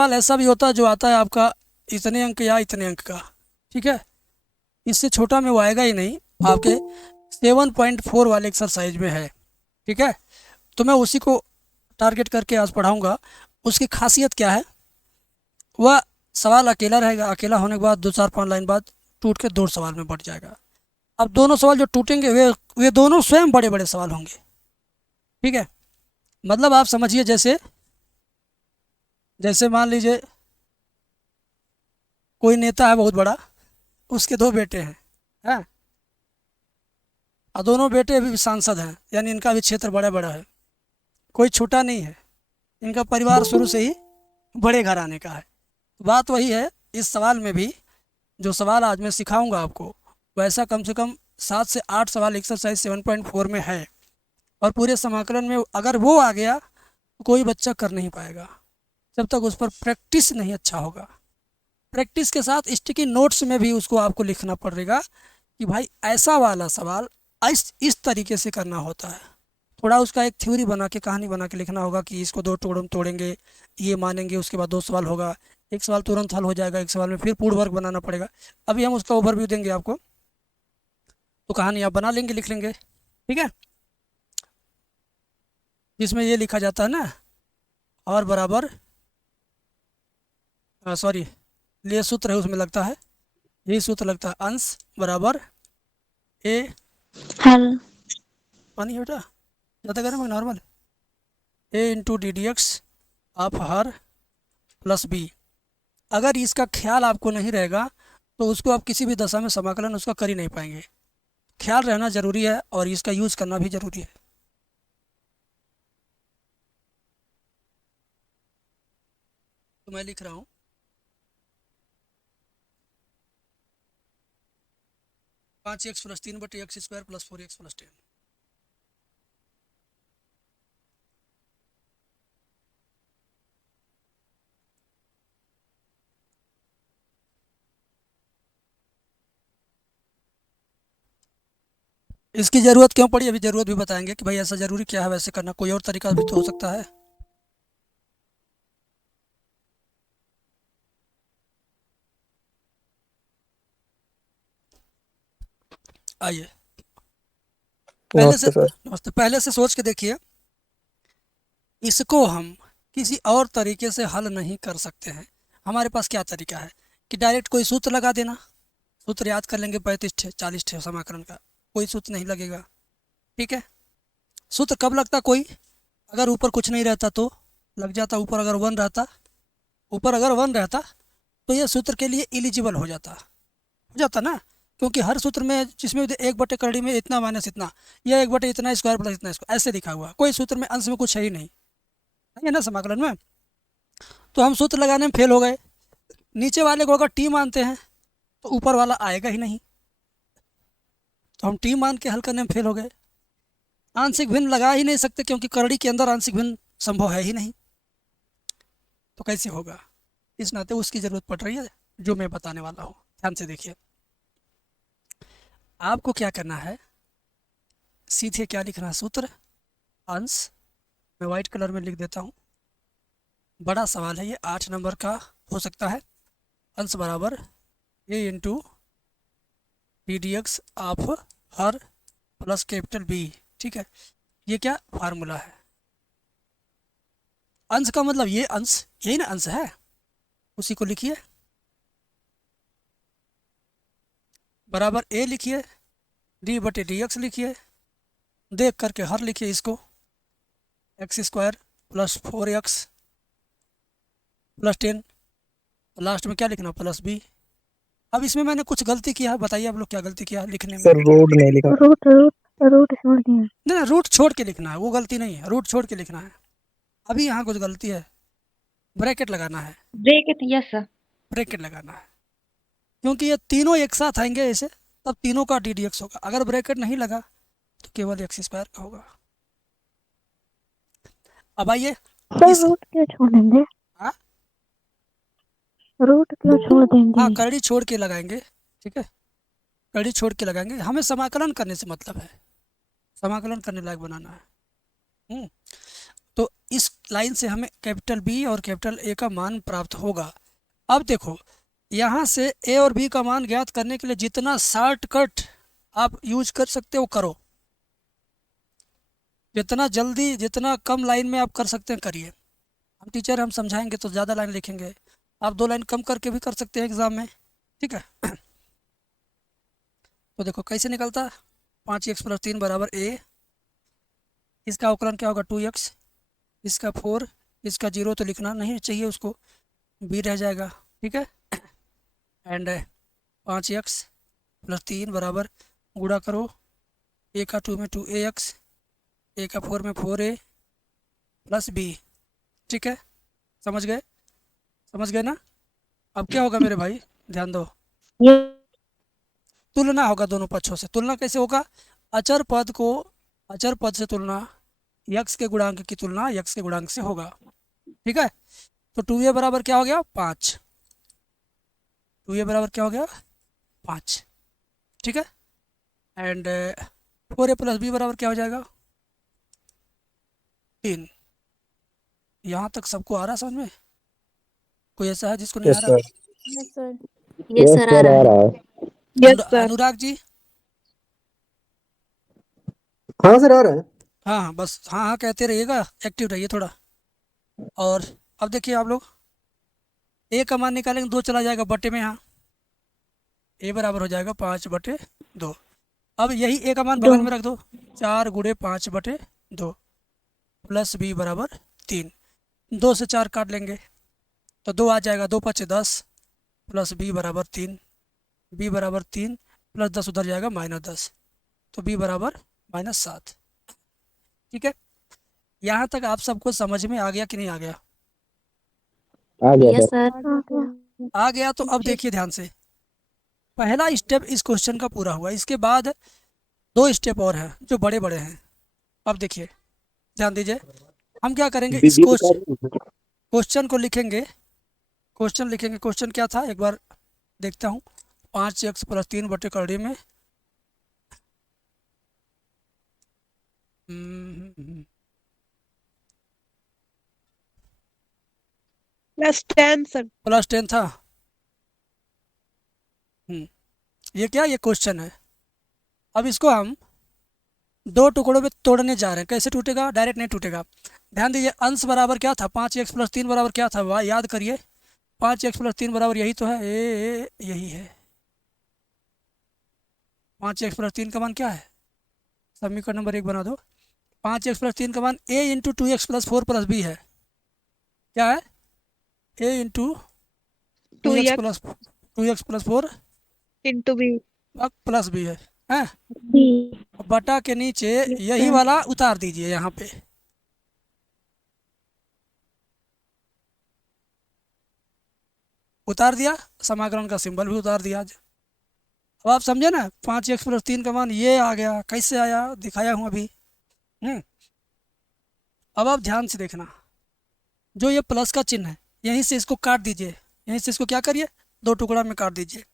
सवाल ऐसा भी होता है जो आता है आपका इतने अंक या इतने अंक का, ठीक है, इससे छोटा में वो आएगा ही नहीं, आपके 7.4 वाले एक्सरसाइज में है, ठीक है। तो मैं उसी को टारगेट करके आज पढ़ाऊँगा। उसकी खासियत क्या है, वह सवाल अकेला रहेगा, अकेला होने के बाद 2 4 5 लाइन बाद टूट के 2 सवाल में बढ़ जाएगा। अब दोनों सवाल जो टूटेंगे वे दोनों स्वयं बड़े बड़े सवाल होंगे, ठीक है। मतलब आप समझिए, जैसे जैसे मान लीजिए कोई नेता है बहुत बड़ा, उसके 2 बेटे हैं, और दोनों बेटे भी सांसद हैं, यानी इनका भी क्षेत्र बड़ा बड़ा है, कोई छोटा नहीं है, इनका परिवार शुरू से ही बड़े घराने का है। बात वही है इस सवाल में भी, जो सवाल आज मैं सिखाऊंगा आपको वैसा कम से कम 7 से 8 सवाल एक्सरसाइज 7.4 में है, और पूरे समाकलन में अगर वो आ गया तो कोई बच्चा कर नहीं पाएगा जब तक उस पर प्रैक्टिस नहीं अच्छा होगा। प्रैक्टिस के साथ स्टिकी नोट्स में भी उसको आपको लिखना पड़ेगा कि भाई ऐसा वाला सवाल इस तरीके से करना होता है। थोड़ा उसका एक थ्योरी बना के, कहानी बना के लिखना होगा कि इसको 2 टुकड़ों में तोड़ेंगे, ये मानेंगे, उसके बाद 2 सवाल होगा, एक सवाल तुरंत हल हो जाएगा, एक सवाल में फिर पूर्ण वर्ग बनाना पड़ेगा। अभी हम उसका ओवरव्यू देंगे आपको, तो कहानी आप बना लेंगे, लिख लेंगे, ठीक है। जिसमें ये लिखा जाता है ना, और बराबर सॉरी, ये सूत्र है उसमें लगता है, यही सूत्र लगता है, अंश बराबर ए हल। पानी है बेटा, ज़्यादा गर्म है normal, a into D D x of हर प्लस बी। अगर इसका ख्याल आपको नहीं रहेगा तो उसको आप किसी भी दशा में समाकलन उसका कर ही नहीं पाएंगे। ख्याल रहना ज़रूरी है और इसका यूज़ करना भी ज़रूरी है। तो मैं लिख रहा हूँ 5x + 3/x² + 4x + 10। इसकी ज़रूरत क्यों पड़ी, अभी ज़रूरत भी बताएंगे कि भाई ऐसा ज़रूरी क्या है वैसे करना, कोई और तरीका भी तो हो सकता है। आइए, पहले से नमस्ते सर। नमस्ते, पहले से सोच के देखिए, इसको हम किसी और तरीके से हल नहीं कर सकते हैं। हमारे पास क्या तरीका है कि डायरेक्ट कोई सूत्र लगा देना, सूत्र याद कर लेंगे 35 थे 40 थे समाकलन का, कोई सूत्र नहीं लगेगा, ठीक है। सूत्र कब लगता, कोई अगर ऊपर कुछ नहीं रहता तो लग जाता, ऊपर अगर 1 रहता, ऊपर अगर 1 रहता तो ये सूत्र के लिए एलिजिबल हो जाता ना, क्योंकि हर सूत्र में जिसमें 1/कड़ी में इतना माइनस इतना, या 1/, इतना स्क्वायर प्लस इतना स्क्वायर ऐसे लिखा हुआ, कोई सूत्र में अंश में कुछ है ही नहीं, है ना समाकलन में। तो हम सूत्र लगाने में फेल हो गए। नीचे वाले को अगर टी मानते हैं तो ऊपर वाला आएगा ही नहीं, तो हम टी मान के हल करने में फेल हो गए। आंशिक भिन्न लगा ही नहीं सकते क्योंकि करड़ी के अंदर आंशिक भिन्न संभव है ही नहीं, तो कैसे होगा। इस नाते उसकी ज़रूरत पड़ रही है जो मैं बताने वाला हूँ। ध्यान से देखिए, आपको क्या करना है, सीधे क्या लिखना है, सूत्र अंश, मैं वाइट कलर में लिख देता हूँ, बड़ा सवाल है ये, 8 नंबर का हो सकता है। अंश बराबर A into D D x of हर प्लस कैपिटल बी, ठीक है। ये क्या फार्मूला है, अंश का मतलब ये अंश, यही ना अंश है, उसी को लिखिए, बराबर ए लिखिए, d/dx लिखिए, देख करके हर लिखिए इसको, x² + 4x + 10, लास्ट में क्या लिखना, प्लस बी। अब इसमें मैंने कुछ गलती किया है, बताइए आप लोग क्या गलती किया है लिखने में। सर रोड नहीं लिखा। रूट रूट रूट छोड़ दिया। नहीं, रूट छोड़ के लिखना है, वो गलती नहीं है, रूट छोड़ के लिखना है। अभी यहाँ कुछ गलती है, ब्रैकेट लगाना है, ब्रेकेट, यस सर। ब्रैकेट लगाना है, क्योंकि ये तीनों एक साथ आएंगे ऐसे, तब तीनों का डी डी एक्स होगा। अगर ब्रैकेट नहीं लगा तो केवल x² का होगा। अब आइए सर इस, रूट क्यों छोड़ेंगे, हाँ रूट क्यों छोड़ देंगे। हाँ, कड़ी छोड़ के लगाएंगे, ठीक है, कड़ी छोड़ के लगाएंगे, हमें समाकलन करने से मतलब है, समाकलन करने लायक बनाना है। तो लाइन से हमें कैपिटल बी और कैपिटल ए का मान प्राप्त होगा। अब देखो यहाँ से ए और बी का मान ज्ञात करने के लिए जितना शॉर्टकट आप यूज कर सकते हो करो, जितना जल्दी जितना कम लाइन में आप कर सकते हैं करिए। हम टीचर हम समझाएंगे तो ज़्यादा लाइन लिखेंगे, आप 2 लाइन कम करके भी कर सकते हैं एग्ज़ाम में, ठीक है। तो देखो कैसे निकलता, 5x + 3 = a, इसका अवकलन क्या होगा 2x, इसका 4, इसका 0 तो लिखना नहीं चाहिए उसको, b रह जाएगा, ठीक है। एंड 5x + 3 बराबर गुणा करो, a का 2 में 2ax, a का 4 में 4a + b, ठीक है। समझ गए, समझ गए ना। अब क्या होगा मेरे भाई, ध्यान दो, ये तुलना होगा दोनों पक्षों से। तुलना कैसे होगा, अचर पद को अचर पद से तुलना, यक्स के गुणांक की तुलना यक्स के गुणांक से होगा, ठीक है। तो 2a बराबर क्या हो गया 5, 2a बराबर क्या हो गया 5, ठीक है। एंड 4a + b बराबर क्या हो जाएगा 3। यहाँ तक सबको आ रहा समझ में, कोई ऐसा है जिसको नहीं आ यस रहा। सर। ये यस सर आ सर रहा आ है। रहा है। Yes sir. अनुराग जी, हाँ सर आ रहा है। हाँ हाँ बस हाँ हाँ कहते रहिएगा, एक्टिव रहिए थोड़ा। और अब देखिए आप लोग, ए का मान निकालेंगे 2 चला जाएगा बटे में, यहाँ ए बराबर हो जाएगा 5/2। अब यही ए का मान बगल में रख दो, 4 × 5/2 + b बराबर 3, 2 से 4 काट लेंगे तो 2 आ जाएगा, 2 × 5 = 10 + b बराबर 3, b बराबर 3 + 10 उधर जाएगा -10, तो b बराबर -7, ठीक है। यहाँ तक आप सबको समझ में आ गया कि नहीं आ गया, आ गया यस सर। सर। आ गया। तो अब देखिए ध्यान से, पहला स्टेप इस क्वेश्चन का पूरा हुआ, इसके बाद 2 स्टेप और हैं जो बड़े बड़े हैं। अब देखिए ध्यान दीजिए, हम क्या करेंगे, इस बीबी बता रही हूँ। क्वेश्चन को लिखेंगे, क्वेश्चन लिखेंगे। क्वेश्चन क्या था एक बार देखता हूँ, 5x + 3 बटे कड़ी में +10 सर। +10 था। ये क्या, ये क्वेश्चन है। अब इसको हम 2 टुकड़ों में तोड़ने जा रहे हैं, कैसे टूटेगा, डायरेक्ट नहीं टूटेगा। ध्यान दीजिए, अंश बराबर क्या था, 5x + 3 बराबर क्या था, वाह याद करिए, 5x + 3 बराबर यही तो है, यही है। 5x + 3 का मान क्या है, समीकरण नंबर 1 बना दो। 5x + 3 का मान a × 2x + 4 + b है, क्या है, a × 2x 2x + 2x + 4 * b + b है, हैं। बी बटा के नीचे यही वाला उतार दीजिए यहाँ पे, उतार दिया, समाकलन का सिंबल भी उतार दिया। अब आप समझे ना, 5x + 3 का मान ये आ गया, कैसे आया दिखाया हूँ अभी। अब आप ध्यान से देखना, जो ये प्लस का चिन्ह है यहीं से इसको काट दीजिए, यहीं से इसको क्या करिए 2 टुकड़ा में काट दीजिए।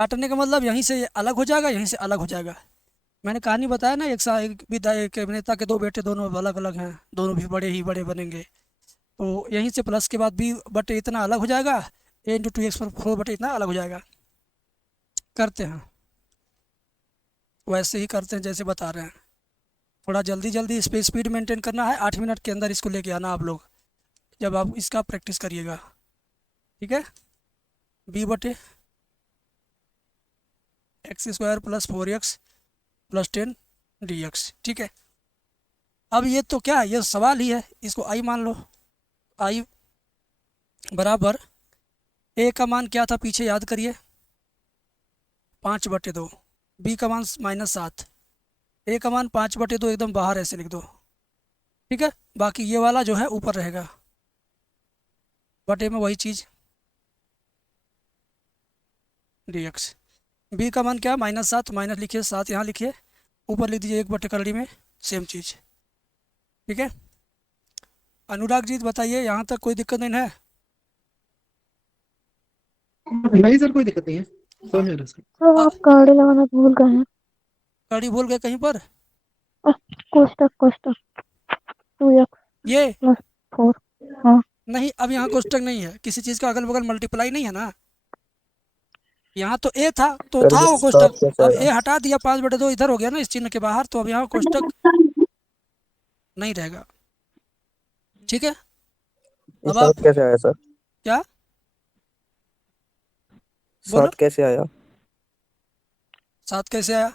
काटने का मतलब यहीं से ये अलग हो जाएगा, यहीं से अलग हो जाएगा। मैंने कहानी बताया ना, एक अभिनेता के 2 बेटे दोनों अलग अलग हैं, दोनों भी बड़े ही बड़े बनेंगे। तो यहीं से प्लस के बाद b बटे इतना अलग हो जाएगा, a × 2x + 4 बटे इतना अलग हो जाएगा। करते हैं वैसे ही करते हैं जैसे बता रहे हैं, थोड़ा जल्दी जल्दी इस पर स्पीड मेंटेन करना है, 8 मिनट के अंदर इसको लेके आना आप लोग, जब आप इसका प्रैक्टिस करिएगा, ठीक है। b बटे x² + 4x + 10 dx, ठीक है। अब ये तो क्या है, ये सवाल ही है, इसको i मान लो। i बराबर a का मान क्या था पीछे याद करिए, 5/2, b का मान -7, a का मान 5/2 एकदम बाहर ऐसे लिख दो, ठीक है। बाकी ये वाला जो है ऊपर रहेगा, बटे में वही चीज़ dx। b का मान क्या है -7, माइनस लिखिए, 7 यहाँ लिखिए, ऊपर लिख दीजिए 1/2 में, सेम चीज़, ठीक है। अनुराग जी बताइए, यहाँ तक कोई दिक्कत नहीं है। नहीं सर कोई दिक्कत नहीं है, समझ में आ रहा है सर। सर आप गाड़ी लगाना भूल गए हैं। गाड़ी भूल गए कहीं पर, कोष्टक कोष्टक 2x ये फोर। हाँ नहीं, अब यहाँ कोष्टक नहीं है, किसी चीज़ का अगल बगल मल्टीप्लाई नहीं है ना। यहाँ तो ए था तो सर था वो ये सात कोष्टक, कैसे अब आएगा? ए हटा दिया, 5/2 इधर हो गया ना इस चिन्ह के बाहर, तो अब यहाँ कोष्टक नहीं रहेगा। ठीक है। ये अब आप सात कैसे आया सर? क्या बोलो, सात कैसे आया? 7 कैसे आया?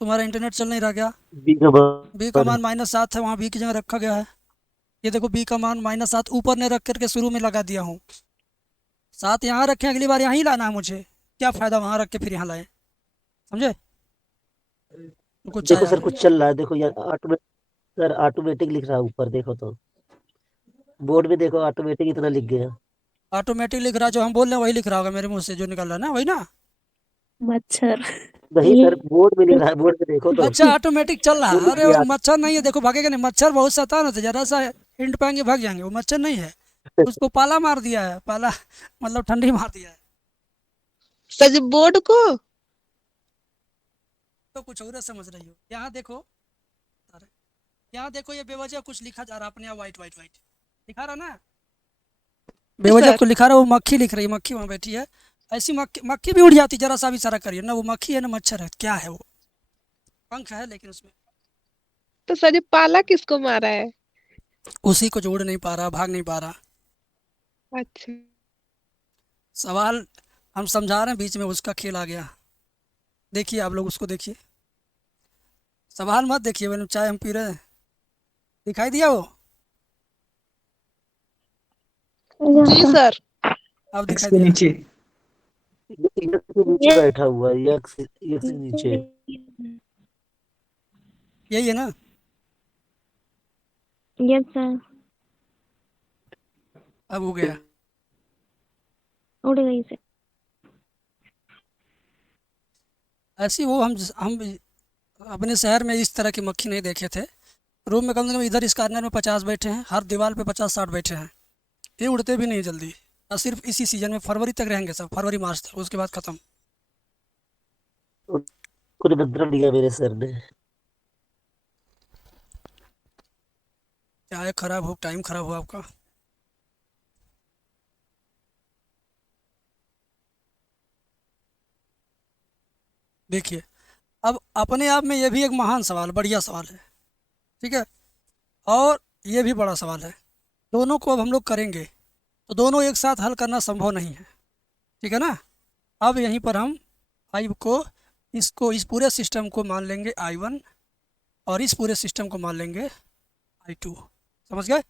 तुम्हारा इंटरनेट चल नहीं रहा क्या? बी का बी का मान -7 है, वहाँ बी की जगह रखा गया है। ये देखो बी का मान -7 ऊपर ने रख करके शुरू में लगा दिया हूँ। 7 यहाँ रखें, अगली बार यहाँ ही लाना है मुझे, क्या फ़ायदा वहाँ रख के फिर यहाँ लाए, समझे? कुछ देखो आया सर कुछ चल रहा है, देखो यार ऑटोमेटिक, सर ऑटोमेटिक लिख रहा है ऊपर, देखो तो बोर्ड में देखो ऑटोमेटिक इतना लिख गया। ऑटोमेटिक लिख रहा, जो हम बोल रहे हैं वही लिख रहा होगा मेरे मुंह से, जो निकल रहा है ना वही ना। मच्छर। नहीं ये सर बोर्ड में लिख रहा है, बोर्ड में देखो तो। अच्छा ऑटोमेटिक चल रहा वो है, लिख अरे दिया। वो मच्छर नहीं है, देखो भागेगा नहीं, मच्छर बहुत शैतान होता है, जरा सा हिंट पाएंगे भाग जाएंगे, वो मच्छर नहीं है, उसको पाला मार दिया है, पाला मतलब ठंडी मार दिया है। सर जी बोर्ड को तो कुछ और समझ रही हो, यहाँ देखो, अरे यहाँ देखो, ये बेवजह कुछ लिखा जा रहा है अपने यहाँ, वाइट वाइट वाइट दिखा रहा ना, बेवजह सर को लिखा रहा, वो मक्खी लिख रही है, मक्खी वहाँ बैठी है, ऐसी मक्खी, मक्खी भी उड़ जाती, जरा सा भी इशारा करिए ना, वो मक्खी है ना मच्छर है, क्या है वो, पंख है लेकिन उसमें, तो सर जी पाला किसको मारा है? उसी को जो उड़ नहीं पा रहा, भाग नहीं पा रहा। अच्छा सवाल हम समझा रहे हैं, बीच में उसका खेल आ गया। देखिए आप लोग उसको देखिए, सवाल मत देखिए, मैंने चाय हम पी रहे हैं, दिखाई दिया वो, जी सर। अब दिखाई इसके दिया। नीचे यक्स के नीचे बैठा हुआ है, यक्स यक्स के नीचे। यही है ना, यस सर। अब हो गया। उड़ गई से। ऐसी वो हम अपने शहर में इस तरह की मक्खी नहीं देखे थे। रूम में कम से कम इधर इस कार्नर में 50 बैठे हैं, हर दीवार पे 50-60 बैठे हैं, ये उड़ते भी नहीं जल्दी, और सिर्फ इसी सीजन में फरवरी तक रहेंगे सब, फरवरी मार्च तक, उसके बाद ख़त्म। कुछ बदल दिया मेरे सर ने। चाय खराब हो, टाइम खराब हो आपका। देखिए अब अपने आप में ये भी एक महान सवाल, बढ़िया सवाल है, ठीक है, और ये भी बड़ा सवाल है, दोनों को अब हम लोग करेंगे, तो दोनों एक साथ हल करना संभव नहीं है, ठीक है ना। अब यहीं पर हम आई को, इसको, इस पूरे सिस्टम को मान लेंगे I1, और इस पूरे सिस्टम को मान लेंगे I2, समझ गए।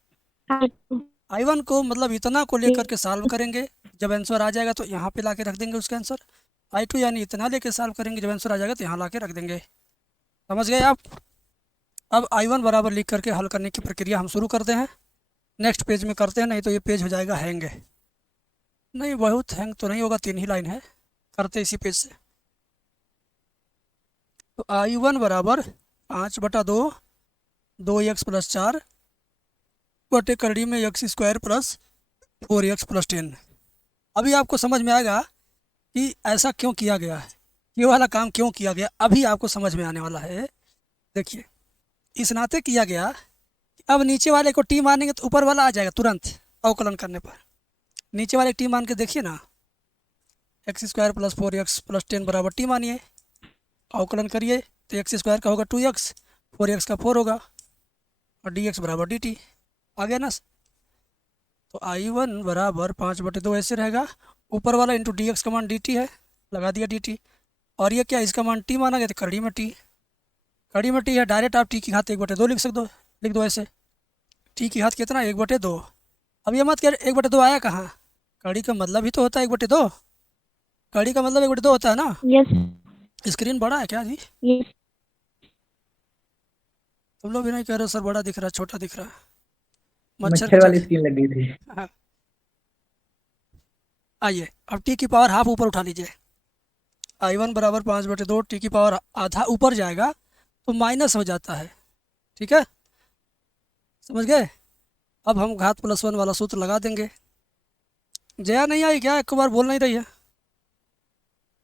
I1 को मतलब इतना को लेकर के सॉल्व करेंगे, जब आंसर आ जाएगा तो यहाँ पे ला के रख देंगे उसका आंसर। I2 यानी इतना लेके सॉल्व करेंगे, जब आंसर आ जाएगा तो यहाँ ला के रख देंगे, समझ गए आप। अब I1 बराबर लिख करके हल करने की प्रक्रिया हम शुरू करते हैं, नेक्स्ट पेज में करते हैं, नहीं तो ये पेज हो जाएगा हैंग। नहीं बहुत हैंग तो नहीं होगा, 3 ही लाइन है, करते इसी पेज से। तो I1 बराबर 5/2 2x + 4 बटे करड़ी में x² + 4x + 10। अभी आपको समझ में आएगा कि ऐसा क्यों किया गया है, ये वाला काम क्यों किया गया, अभी आपको समझ में आने वाला है। देखिए इस नाते किया गया कि अब नीचे वाले को टी मानेंगे तो ऊपर वाला आ जाएगा तुरंत, अवकलन करने पर। नीचे वाले टी मान के देखिए ना, x² + 4x + 10 बराबर टी मानिए, अवकलन करिए तो x² का होगा 2x, 4x का 4 होगा, और dx बराबर dt आ गया ना। तो I1 बराबर 5/2 ऐसे रहेगा, ऊपर वाला इंटू dx का मान dt है, लगा दिया dt, और ये क्या, इसका मान t माना गया तो कड़ी में t, कड़ी में t है, डायरेक्ट आप t की घात 1/2 लिख दो ऐसे, t की घात कितना 1/2। अब ये मत कह 1/2 आया कहाँ, कड़ी का मतलब ही तो होता है 1/2, कड़ी का मतलब 1/2 होता है ना। यस स्क्रीन बड़ा है क्या जी, यस। तुम लोग भी नहीं कह रहे हो सर बड़ा दिख रहा है, छोटा दिख रहा है, मच्छर वाली स्क्रीन लग गई थी। हाँ। आइए अब t की पावर हाफ ऊपर उठा लीजिए, I1 बराबर 5/2, t की पावर आधा ऊपर जाएगा तो माइनस हो जाता है, ठीक है, समझ गए। अब हम घात +1 वाला सूत्र लगा देंगे। जया नहीं आई क्या, एक बार बोल नहीं रही है।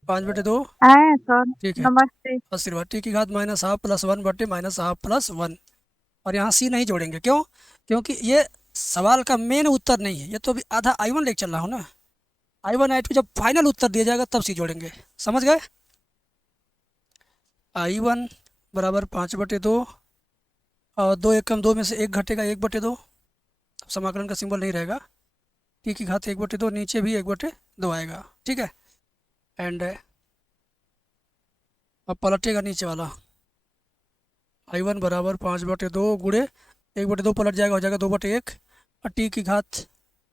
5/2 आए सर। ठीक है, नमस्ते। आशीर्वाद, t की घात -½ + 1 बटे -½ + 1, और यहाँ सी नहीं जोड़ेंगे। क्यों? क्योंकि ये सवाल का मेन उत्तर नहीं है, ये तो अभी आधा I1 लेके चल रहा हूँ ना। I1 I2 जब फाइनल उत्तर दिया जाएगा तब सी जोड़ेंगे। समझ गए? I1 बराबर 5/2 और 2 एकम 2 में से 1 घटेगा 1/2। समाकलन का सिंबल नहीं रहेगा। टी की घात 1/2, नीचे भी 1/2 आएगा। ठीक है। एंड अब पलटेगा नीचे वाला। I1 बराबर 5/2 गुणे 1/2 पलट जाएगा, हो जाएगा 2/1 और टी की घात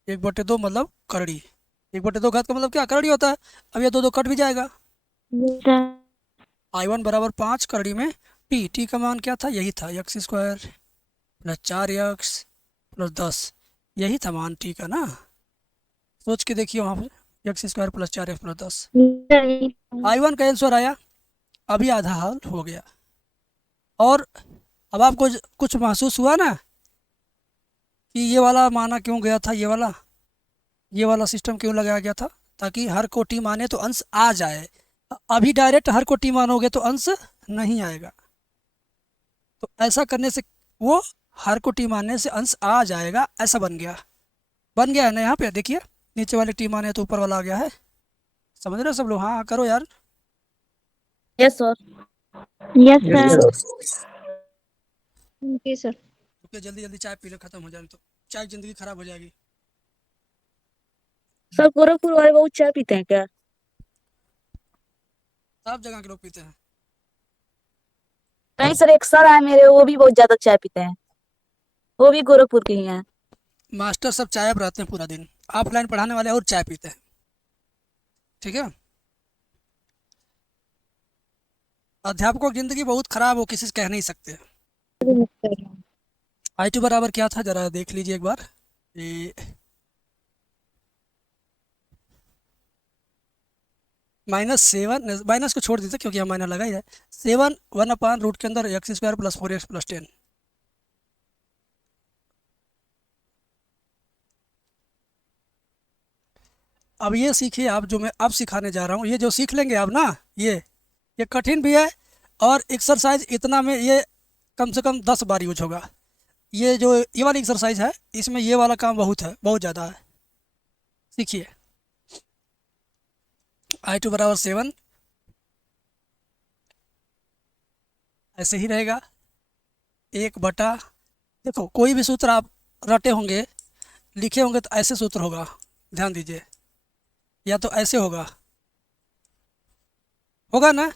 1/2 मतलब करड़ी। 1/2 घात का मतलब क्या? करड़ी होता है। अब ये 2 कट भी जाएगा। जी सर। I1 बराबर 5 करड़ी में टी का मान क्या था? यही था x² प्लस 4x प्लस 10, यही था मान टी का ना। सोच के देखिए वहाँ पर x² plus 4x plus 10। I1 का आंसर आया। अभी आधा हल हो गया। और अब आपको कुछ महसूस हुआ ना कि ये वाला माना क्यों गया था, ये वाला सिस्टम क्यों लगाया गया था? ताकि हर को टी माने तो अंश आ जाए। अभी डायरेक्ट हर को टी मानोगे तो अंश नहीं आएगा। तो ऐसा करने से वो हर को टी मानने से अंश आ जाएगा, ऐसा बन गया है ना। यहाँ पे देखिए नीचे वाले टी माने तो ऊपर वाला आ गया है। समझ रहे हो सब लोग? हाँ करो यार। Yes sir. Yes sir. जी सर। क्योंकि जल्दी जल्दी चाय पी लो, खत्म हो जाए तो चाय जिंदगी खराब हो जाएगी। सर गोरखपुर वाले बहुत चाय पीते हैं क्या? सब जगह के लोग पीते हैं। नहीं सर, एक सर आए मेरे, वो भी बहुत ज्यादा चाय पीते हैं, वो भी गोरखपुर के ही हैं। मास्टर सब चाय पर रहते हैं पूरा दिन। ऑफलाइन पढ़ाने वाले और चाय पीते हैं। ठीक है। अध्यापकों की जिंदगी बहुत खराब हो, किसी से कह नहीं सकते। I2 बराबर क्या था जरा देख लीजिए एक बार। ये -7, माइनस को छोड़ दीजिए क्योंकि यहाँ माइनस लगा ही है। 7 1/रूट के अंदर x² प्लस 4x प्लस 10। अब ये सीखिए आप, जो मैं अब सिखाने जा रहा हूँ, ये जो सीख लेंगे आप ना, ये कठिन भी है और एक्सरसाइज इतना में ये कम से कम 10 बार यूज होगा। ये वाली एक्सरसाइज है, इसमें ये वाला काम बहुत है, बहुत ज़्यादा है। सीखिए। I2 बराबर 7 ऐसे ही रहेगा। 1/, देखो कोई भी सूत्र आप रटे होंगे, लिखे होंगे तो ऐसे सूत्र होगा, ध्यान दीजिए। या तो ऐसे होगा ना,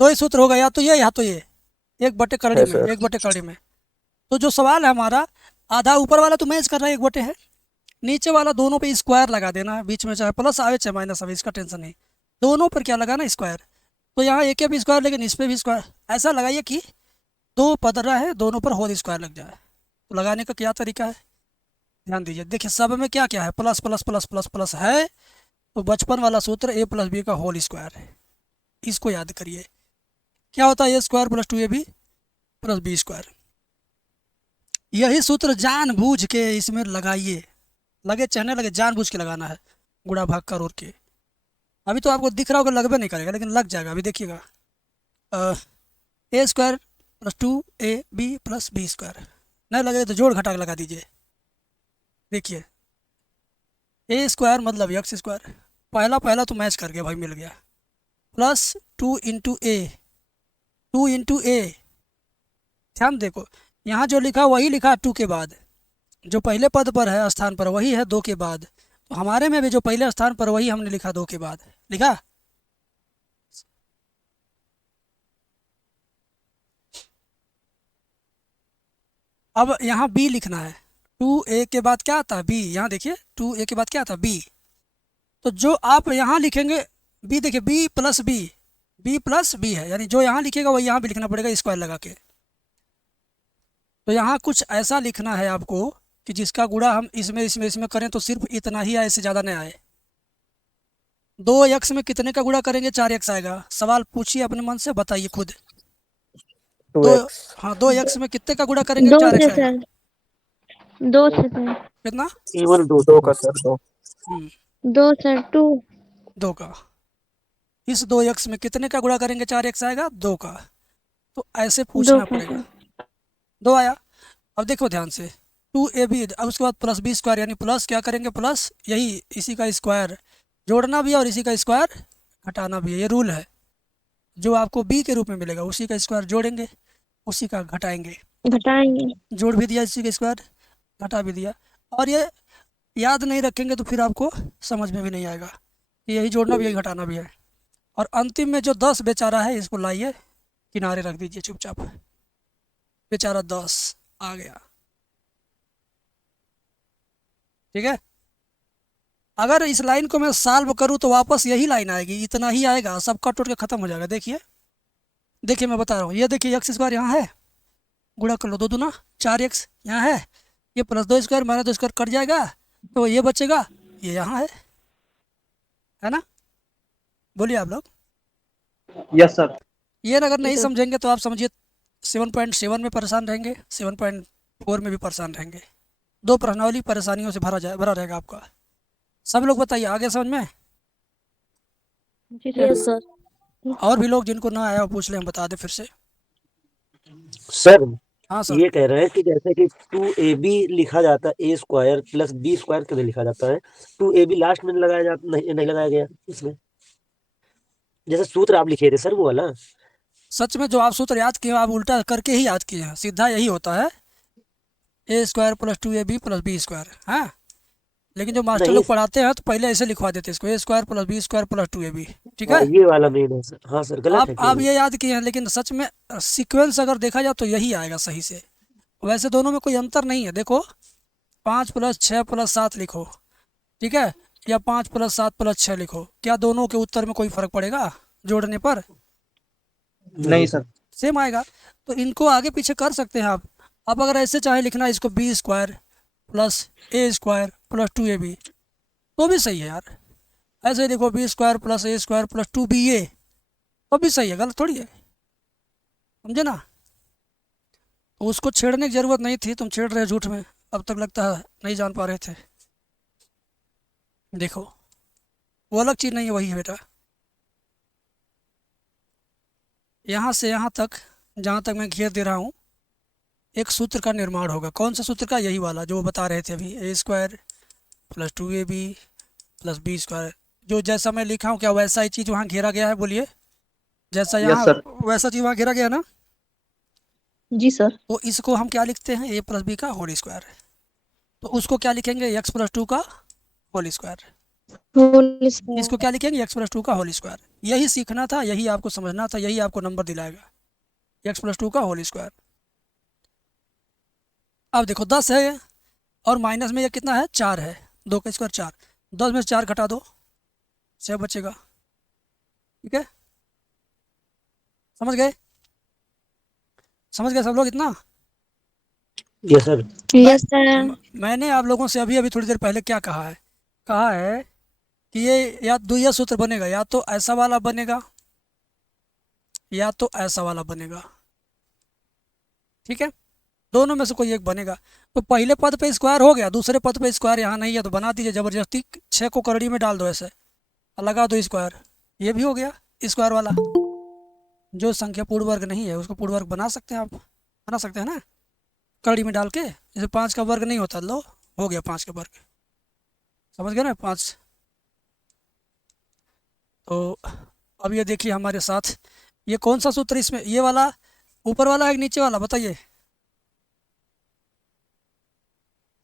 तो ये सूत्र होगा, या तो ये 1/करड़ी में, 1/करड़ी में। तो जो सवाल है हमारा, आधा ऊपर वाला तो मैच कर रहा है 1/, है नीचे वाला दोनों पे स्क्वायर लगा देना। बीच में चाहे प्लस आवे चाहे माइनस आवे, इसका टेंशन नहीं, दोनों पर क्या लगाना? स्क्वायर। तो यहाँ एक भी स्क्वायर लेकिन इस पर भी स्क्वायर। ऐसा लगाइए कि 2 पदरा है, दोनों पर होल स्क्वायर लग जाए। तो लगाने का क्या तरीका है ध्यान दीजिए। देखिए सब में क्या क्या है? Plus plus plus plus plus है। तो बचपन वाला सूत्र a + b का होल स्क्वायर है, इसको याद करिए। क्या होता है? a² + 2ab + b²। यही सूत्र जानबूझ के इसमें लगाइए, लगे चाहे लगे, जानबूझ के लगाना है, गुणा भाग कर और के। अभी तो आपको दिख रहा होगा, लगभग नहीं करेगा लेकिन लग जाएगा। अभी देखिएगा, a² + 2ab + b²। नहीं लगेगा तो जोड़ घटा के लगा दीजिए। देखिए a² मतलब x², पहला तो मैच कर गया भाई, मिल गया। Plus 2 × a, 2 × a। ध्यान देखो, यहाँ जो लिखा वही लिखा 2 के बाद, जो पहले पद पर है स्थान पर वही है 2 के बाद। तो हमारे में भी जो पहले स्थान पर वही हमने लिखा 2 के बाद लिखा। अब यहाँ b लिखना है। 2a के बाद क्या आता है? b। यहाँ देखिए 2a के बाद क्या आता है? b। तो जो आप यहाँ लिखेंगे b, देखिए b प्लस b है, यानी जो यहाँ लिखेगा वही यहाँ भी लिखना पड़ेगा स्क्वायर लगा के। तो यहाँ कुछ ऐसा लिखना है आपको कि जिसका गुणा हम इसमें करें तो सिर्फ इतना ही आए, इससे ज़्यादा नहीं आए। 2x में कितने का गुणा करेंगे? 4x आएगा। सवाल पूछिए अपने मन से, बताइए खुद। 2x में कितने का गुणा करेंगे? 4x आएगा। 2 से सर। कितना? केवल 2 का सर, 2। 2 सर, 2 का। इस 2x में कितने का गुणा करेंगे? 4x आएगा, 2 का। तो ऐसे पूछना पड़ेगा। 2 आया। अब देखो ध्यान से, 2ab, अब उसके बाद प्लस बी स्क्वायर, यानी प्लस क्या करेंगे, प्लस यही इसी का स्क्वायर जोड़ना भी है और इसी का स्क्वायर घटाना भी है, ये रूल है। जो आपको b के रूप में मिलेगा उसी का स्क्वायर जोड़ेंगे, उसी का घटाएंगे। जोड़ भी दिया इसी का स्क्वायर, घटा भी दिया। और ये याद नहीं रखेंगे तो फिर आपको समझ में भी नहीं आएगा कि यही जोड़ना भी यही घटाना भी है। और अंतिम में जो 10 बेचारा है, इसको लाइए किनारे रख दीजिए चुपचाप, बेचारा 10 आ गया। ठीक है, अगर इस लाइन को मैं सॉल्व करूँ तो वापस यही लाइन आएगी, इतना ही आएगा, सब कट उठ के खत्म हो जाएगा। देखिए देखिए मैं बता रहा हूँ, ये देखिए एक्स स्क्वायर यहाँ है, गुणा कर लो, 2 दूना 4x यहाँ है, ये plus 2 square minus 2 square cut जाएगा, तो ये बचेगा, ये यहाँ है ना। बोलिए आप लोग। Yes sir. ये अगर नहीं समझेंगे तो आप समझिए 7.7 में परेशान रहेंगे, 7.4 में भी परेशान रहेंगे। 2 प्रश्नावली परेशानियों से भरा रहेगा आपका। सब लोग बताइए, आगे समझ में। Yes sir. और भी लोग जिनको ना आया वो पूछ ले, हम बता दे फिर से। सर हाँ सर। ये कह रहे हैं कि जैसे कि 2ab लिखा जाता है a square plus b square क्यों नहीं लिखा जाता है, 2ab लास्ट में लगाया जाता, नहीं लगाया गया इसमें, जैसे सूत्र आप लिखे थे सर वो वाला। सच में जो आप सूत्र याद किए आप उल्टा करके ही याद किए हैं, सीधा यही होता है, a square plus 2ab plus B square. हाँ, लेकिन जो मास्टर नहीं, लोग पढ़ाते हैं तो पहले ऐसे लिखवा देते हैं इसको, a square plus B square plus 2ab। ठीक है, ये वाला मेन है सर। हाँ सर, गलत है आप क्या? ये याद किए हैं, लेकिन सच में सीक्वेंस अगर देखा जाए तो यही आएगा सही से। वैसे दोनों में कोई अंतर नहीं है। देखो 5 प्लस 6 प्लस 7 लिखो, ठीक है, या 5 प्लस 7 प्लस 6 लिखो, क्या दोनों के उत्तर में कोई फर्क पड़ेगा जोड़ने पर? नहीं सर। सेम आएगा। तो इनको आगे पीछे कर सकते हैं आप अगर ऐसे चाहे लिखना इसको बी स्क्वायर प्लस ए स्क्वायर प्लस 2ab तो भी सही है यार। ऐसे लिखो बी स्क्वायर प्लस ए स्क्वायर प्लस 2ba तो भी सही है, गलत थोड़ी है, समझे ना। तो उसको छेड़ने की ज़रूरत नहीं थी, तुम छेड़ रहे झूठ में, अब तक लगता है नहीं जान पा रहे थे। देखो वो अलग चीज़ नहीं है, वही है बेटा। यहाँ से यहाँ तक जहाँ तक मैं घेर दे रहा हूँ एक सूत्र का निर्माण होगा। कौन सा सूत्र का? यही वाला जो वो बता रहे थे अभी, A square plus 2ab plus B square. जो जैसा मैं लिखा हूँ क्या वैसा ही चीज़ वहाँ घेरा गया है? बोलिए, जैसा यहाँ सर। वैसा चीज़ वहाँ घेरा गया ना। जी सर। तो इसको हम क्या लिखते हैं, a प्लस बी का होल स्क्वायर। तो उसको क्या लिखेंगे, x प्लस 2 का होल स्क्वायर। इसको क्या लिखेंगे, x प्लस 2 का होल स्क्वायर। यही सीखना था, यही आपको समझना था, यही आपको नंबर दिलाएगा, x प्लस 2 का होल स्क्वायर। अब देखो 10 है और माइनस में ये कितना है, 4 है, 2 का स्क्वायर 4, 10 में से 4 घटा दो 6 बचेगा। ठीक है, समझ गए? समझ गए सब लोग इतना? Yes sir. Yes sir. मैंने आप लोगों से अभी थोड़ी देर पहले क्या कहा है? कहा है कि ये या तो ये सूत्र बनेगा, या तो ऐसा वाला बनेगा या तो ऐसा वाला बनेगा। ठीक है, दोनों में से कोई एक बनेगा। तो पहले पद पे स्क्वायर हो गया, दूसरे पद पे स्क्वायर यहाँ नहीं है तो बना दीजिए ज़बरदस्ती, 6 को करड़ी में डाल दो ऐसे और लगा दो स्क्वायर, ये भी हो गया स्क्वायर वाला। जो संख्या पूर्ण वर्ग नहीं है उसको पूर्ण वर्ग बना सकते हैं, आप बना सकते हैं ना कड़ी में डाल के। जैसे 5 का वर्ग नहीं होता, लो हो गया 5 का वर्ग, समझ गए ना 5। तो अब ये देखिए हमारे साथ, ये कौन सा सूत्र इसमें, ये वाला ऊपर वाला है कि नीचे वाला बताइए?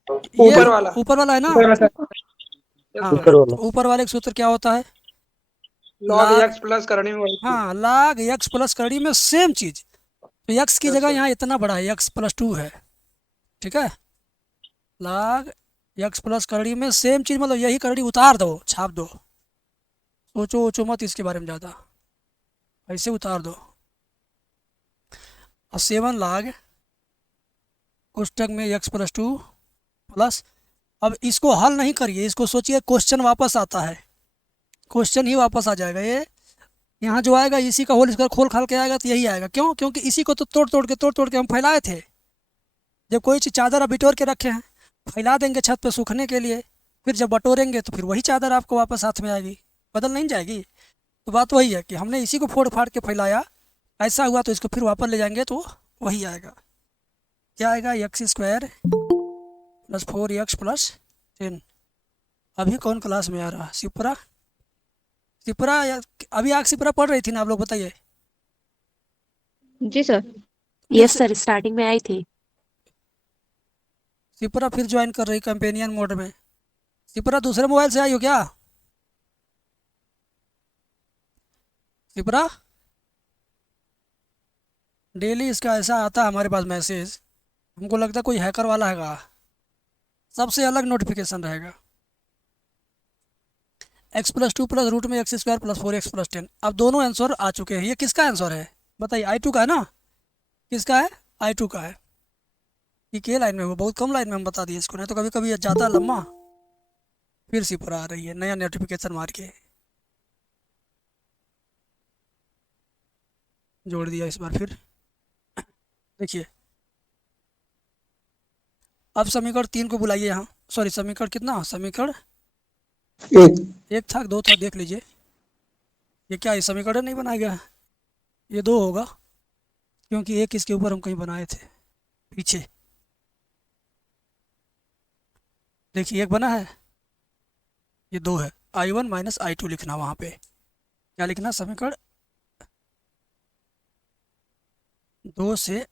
ऊपर वाला। ऊपर वाला है ना। हाँ, ऊपर वाला। तो ऊपर वाले का सूत्र क्या होता है, लॉग एक्स प्लस करनी में हाँ log x प्लस करड़ी में सेम चीज। तो x की जगह यहाँ इतना बड़ा है, x प्लस 2 है। ठीक है, log x प्लस करड़ी में सेम चीज, मतलब यही करड़ी उतार दो, छाप दो, सोचो ओचो मत इसके बारे में ज़्यादा, ऐसे उतार दो। और 7 log कोष्टक में x प्लस 2 प्लस, अब इसको हल नहीं करिए, इसको सोचिए क्वेश्चन वापस आता है, क्वेश्चन ही वापस आ जाएगा। ये यहाँ जो आएगा इसी का होल स्क्वायर खोल खाल के आएगा तो यही आएगा। क्यों? क्योंकि इसी को तो तोड़ तोड़ के हम फैलाए थे। जब कोई चीज़ चादर बिटोर के रखे हैं, फैला देंगे छत पे सूखने के लिए, फिर जब बटोरेंगे तो फिर वही चादर आपको वापस हाथ में आएगी, बदल नहीं जाएगी। तो बात वही है कि हमने इसी को फोड़ फाड़ के फैलाया, ऐसा हुआ तो इसको फिर वापस ले जाएंगे तो वही आएगा। क्या आएगा x square plus 4x plus 10। अभी कौन क्लास में आ रहा? शिप्रा, शिप्रा अभी आप शिप्रा पढ़ रही थी ना, आप लोग बताइए। जी सर। यस सर, स्टार्टिंग में आई थी। शिप्रा फिर ज्वाइन कर रही कंपेनियन मोड में। शिप्रा दूसरे मोबाइल से आई हो क्या? शिप्रा, डेली इसका ऐसा आता है हमारे पास मैसेज, हमको लगता है कोई हैकर वाला हैगा, सबसे अलग नोटिफिकेशन रहेगा। x प्लस 2 प्लस रूट में x square plus 4x plus 10। अब दोनों आंसर आ चुके हैं। ये किसका आंसर है बताइए? I2 का है ना? किसका है? I2 का है। ये के लाइन में, वो बहुत कम लाइन में हम बता दिए इसको, नहीं तो कभी कभी जाता है लम्बा। फिर शिप्रा आ रही है नया नोटिफिकेशन मार के, जोड़ दिया इस बार फिर। देखिए अब समीकरण 3 को बुलाइए यहाँ। सॉरी, समीकरण कितना? समीकरण एक था, 2 था, देख लीजिए। ये क्या, ये समीकरण नहीं बनाया गया? ये 2 होगा, क्योंकि एक इसके ऊपर हम कहीं बनाए थे पीछे। देखिए एक बना है, ये 2 है। I1 माइनस I2 लिखना वहाँ पे। क्या लिखना? समीकरण 2 से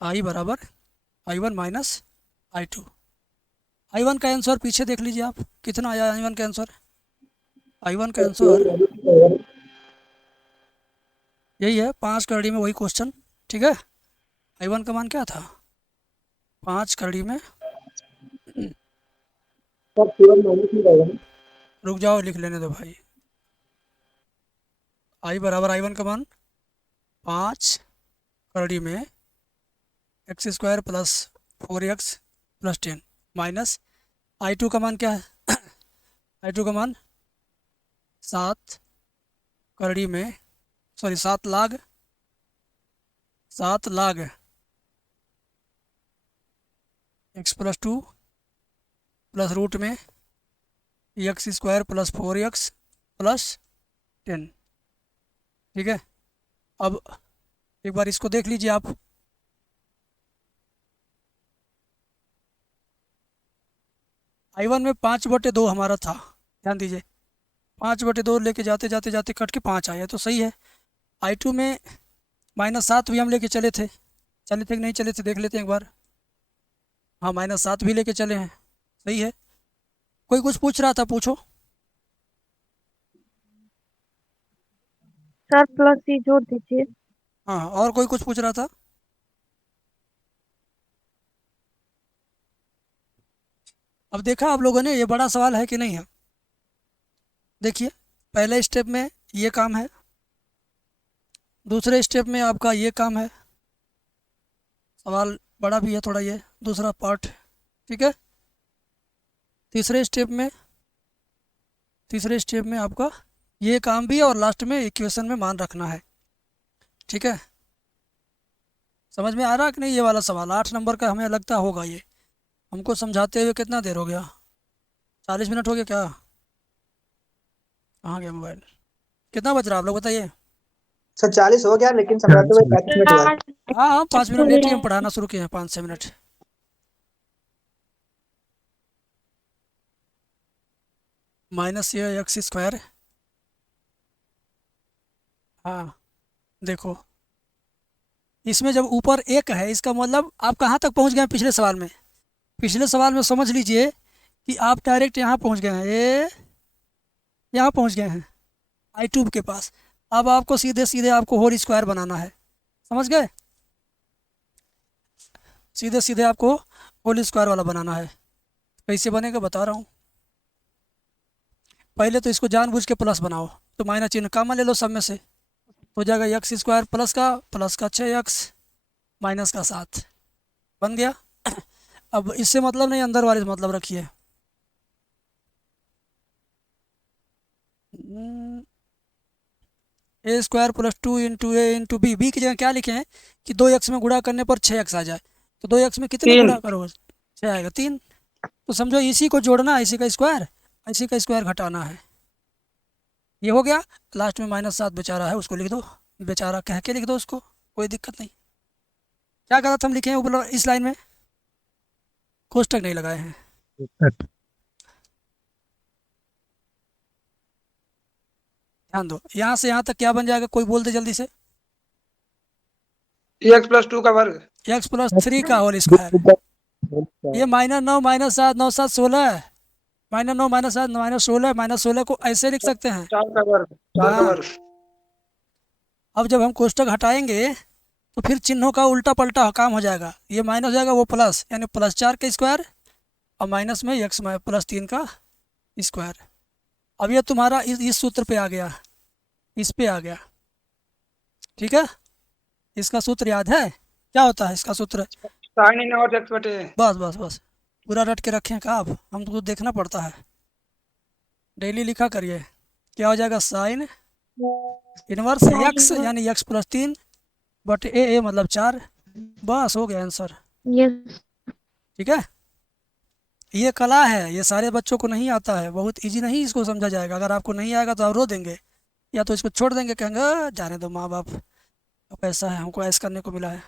I बराबर I1 माइनस I2। I1 का आंसर पीछे देख लीजिए आप, कितना आया I1 का आंसर? I1 का आंसर यही है, 5 कड़ी में वही क्वेश्चन। ठीक है, I1 का मान क्या था? 5 कड़ी में, रुक जाओ लिख लेने दो भाई। I बराबर I1 का मान 5 कड़ी में x square plus 4x plus 10 minus I2 का मान क्या है? I2 का मान 7 कड़ी में, सॉरी 7 लाग x प्लस 2 प्लस रूट में x square plus 4x plus 10। ठीक है, अब एक बार इसको देख लीजिए आप। I1 में 5/2 हमारा था, ध्यान दीजिए। 5/2 लेके जाते जाते जाते कट के 5 आया, तो सही है। I2 में -7 भी हम लेके चले थे कि नहीं चले थे, देख लेते हैं एक बार। हाँ, -7 भी लेके चले हैं, सही है। कोई कुछ पूछ रहा था, पूछो। सर प्लस ही जोड़ दीजिए। हाँ, और कोई कुछ पूछ रहा था? अब देखा आप लोगों ने, ये बड़ा सवाल है कि नहीं है? देखिए पहले स्टेप में ये काम है, दूसरे स्टेप में आपका ये काम है। सवाल बड़ा भी है थोड़ा, ये दूसरा पार्ट। ठीक है, तीसरे स्टेप में आपका ये काम भी है, और लास्ट में इक्वेशन में मान रखना है। ठीक है, समझ में आ रहा कि नहीं? ये वाला सवाल 8 नंबर का हमें लगता होगा। ये हमको समझाते हुए कितना देर हो गया? 40 मिनट हो गया क्या? कहाँ गया मोबाइल? कितना बच रहा आप लोग बताइए? सर 40 हो गया, लेकिन समझाते हुए 35 मिनट हुआ है। हाँ, 5 मिनट लेट ही हम पढ़ाना शुरू किए हैं, 5-6 मिनट। माइनस ये एक्स स्क्वायर, हाँ देखो इसमें जब ऊपर 1 है, इसका मतलब आप कहाँ तक पहुँच गए हैं पिछले सवाल में? पिछले सवाल में समझ लीजिए कि आप डायरेक्ट यहाँ पहुँच गए हैं, ये यहाँ पहुँच गए हैं I2 के पास। अब आपको सीधे सीधे आपको होल स्क्वायर बनाना है, समझ गए? सीधे सीधे आपको होल स्क्वायर वाला बनाना है। कैसे बनेगा बता रहा हूँ। पहले तो इसको जानबूझ के प्लस बनाओ, तो माइनस चिन्ह कॉमन ले लो, सब में से हो जाएगा एक्स स्क्वायर प्लस का 6x माइनस का 7 बन गया। अब इससे मतलब नहीं, अंदर वाले से मतलब रखिए। ए स्क्वायर प्लस 2 इंटू ए इंटू बी। बी की जगह क्या लिखे हैं कि 2x में गुणा करने पर 6x आ जाए, तो 2x में कितने गुणा करोगे? 6 आएगा, 3। तो समझो इसी को जोड़ना है, इसी का स्क्वायर घटाना है। ये हो गया। लास्ट में -7 बेचारा है, उसको लिख दो, बेचारा कह के लिख दो उसको, कोई दिक्कत नहीं। क्या गलत हम लिखे हैं ऊपर इस लाइन में? कोष्टक नहीं लगाए हैं। ध्यान दो, यहाँ से यहाँ तक क्या बन जाएगा, कोई बोल दे जल्दी से। x+2 का वर्ग। x+3 का होल स्क्वायर। ये -9 -7 9 7 16 है। -9 -7 -16 -16 को ऐसे लिख सकते हैं। 4 का वर्ग, 4 का हाँ। वर्ग। अब जब हम कोष्टक हटाएंगे तो फिर चिन्हों का उल्टा पलटा काम हो जाएगा। ये माइनस हो जाएगा, वो प्लस, यानी +4 का स्क्वायर और माइनस में x +3 का स्क्वायर। अब ये तुम्हारा इस सूत्र पे आ गया, इस पे आ गया। ठीक है, इसका सूत्र याद है? क्या होता है इसका सूत्र? sin इनवर्स x बटे। बस बस बस, पूरा रट के रखें का आप, हमको देखना पड़ता है, डेली लिखा करिए। क्या हो जाएगा? साइन इनवर्स x यानी x+3 बटे a मतलब 4। बस हो गया आंसर। यस ठीक है, ये कला है, ये सारे बच्चों को नहीं आता है, बहुत इजी नहीं इसको समझा जाएगा। अगर आपको नहीं आएगा तो आप रो देंगे, या तो इसको छोड़ देंगे, कहेंगे जाने दो माँ बाप, पैसा है हमको ऐसा करने को मिला है।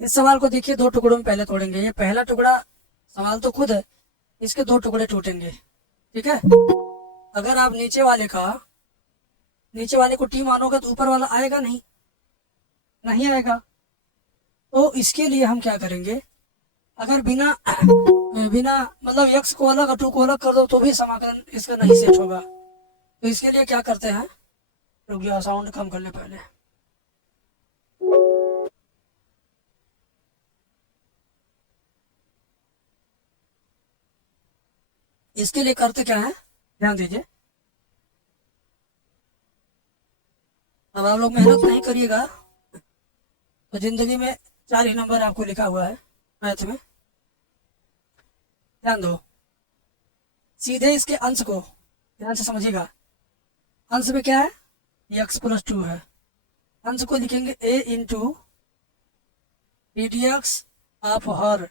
इस सवाल को देखिए, 2 टुकड़ों में पहले तोड़ेंगे। ये पहला टुकड़ा, सवाल तो खुद है, इसके 2 टुकड़े टूटेंगे। ठीक है, अगर आप नीचे वाले को टी मानोगे तो ऊपर वाला आएगा नहीं, नहीं आएगा। तो इसके लिए हम क्या करेंगे, अगर बिना मतलब x को अलग और 2 को अलग कर दो तो भी समाकलन इसका नहीं सेट होगा। तो इसके लिए क्या करते हैं, रुक जाओ साउंड कम कर ले पहले। इसके लिए करते क्या है, ध्यान दीजिए। अब आप लोग मेहनत नहीं करिएगा तो जिंदगी में 4 ही नंबर आपको लिखा हुआ है मैथ में। ध्यान दो, सीधे इसके अंश को ध्यान से समझिएगा। अंश में क्या है, x+2 है। अंश को लिखेंगे a इंटू ddx ऑफ हर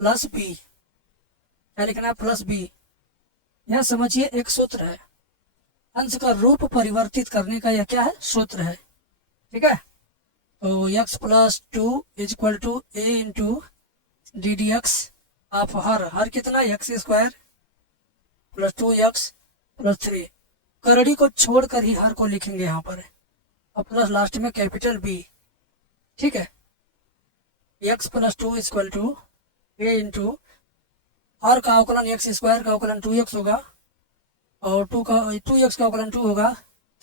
प्लस b। क्या लिखना है? Plus b। यह समझिए एक सूत्र है, अंश का रूप परिवर्तित करने का यह क्या है, सूत्र है। ठीक है, तो x+2 equal to a into ddx of हर कितना, x² प्लस 2x प्लस 3। करड़ी को छोड़कर ही हर को लिखेंगे यहाँ पर, और प्लस लास्ट में कैपिटल B। ठीक है, x+2 equal to a into हर का अवकलन x² का अवकलन 2x होगा, और 2x का अवकलन 2 होगा,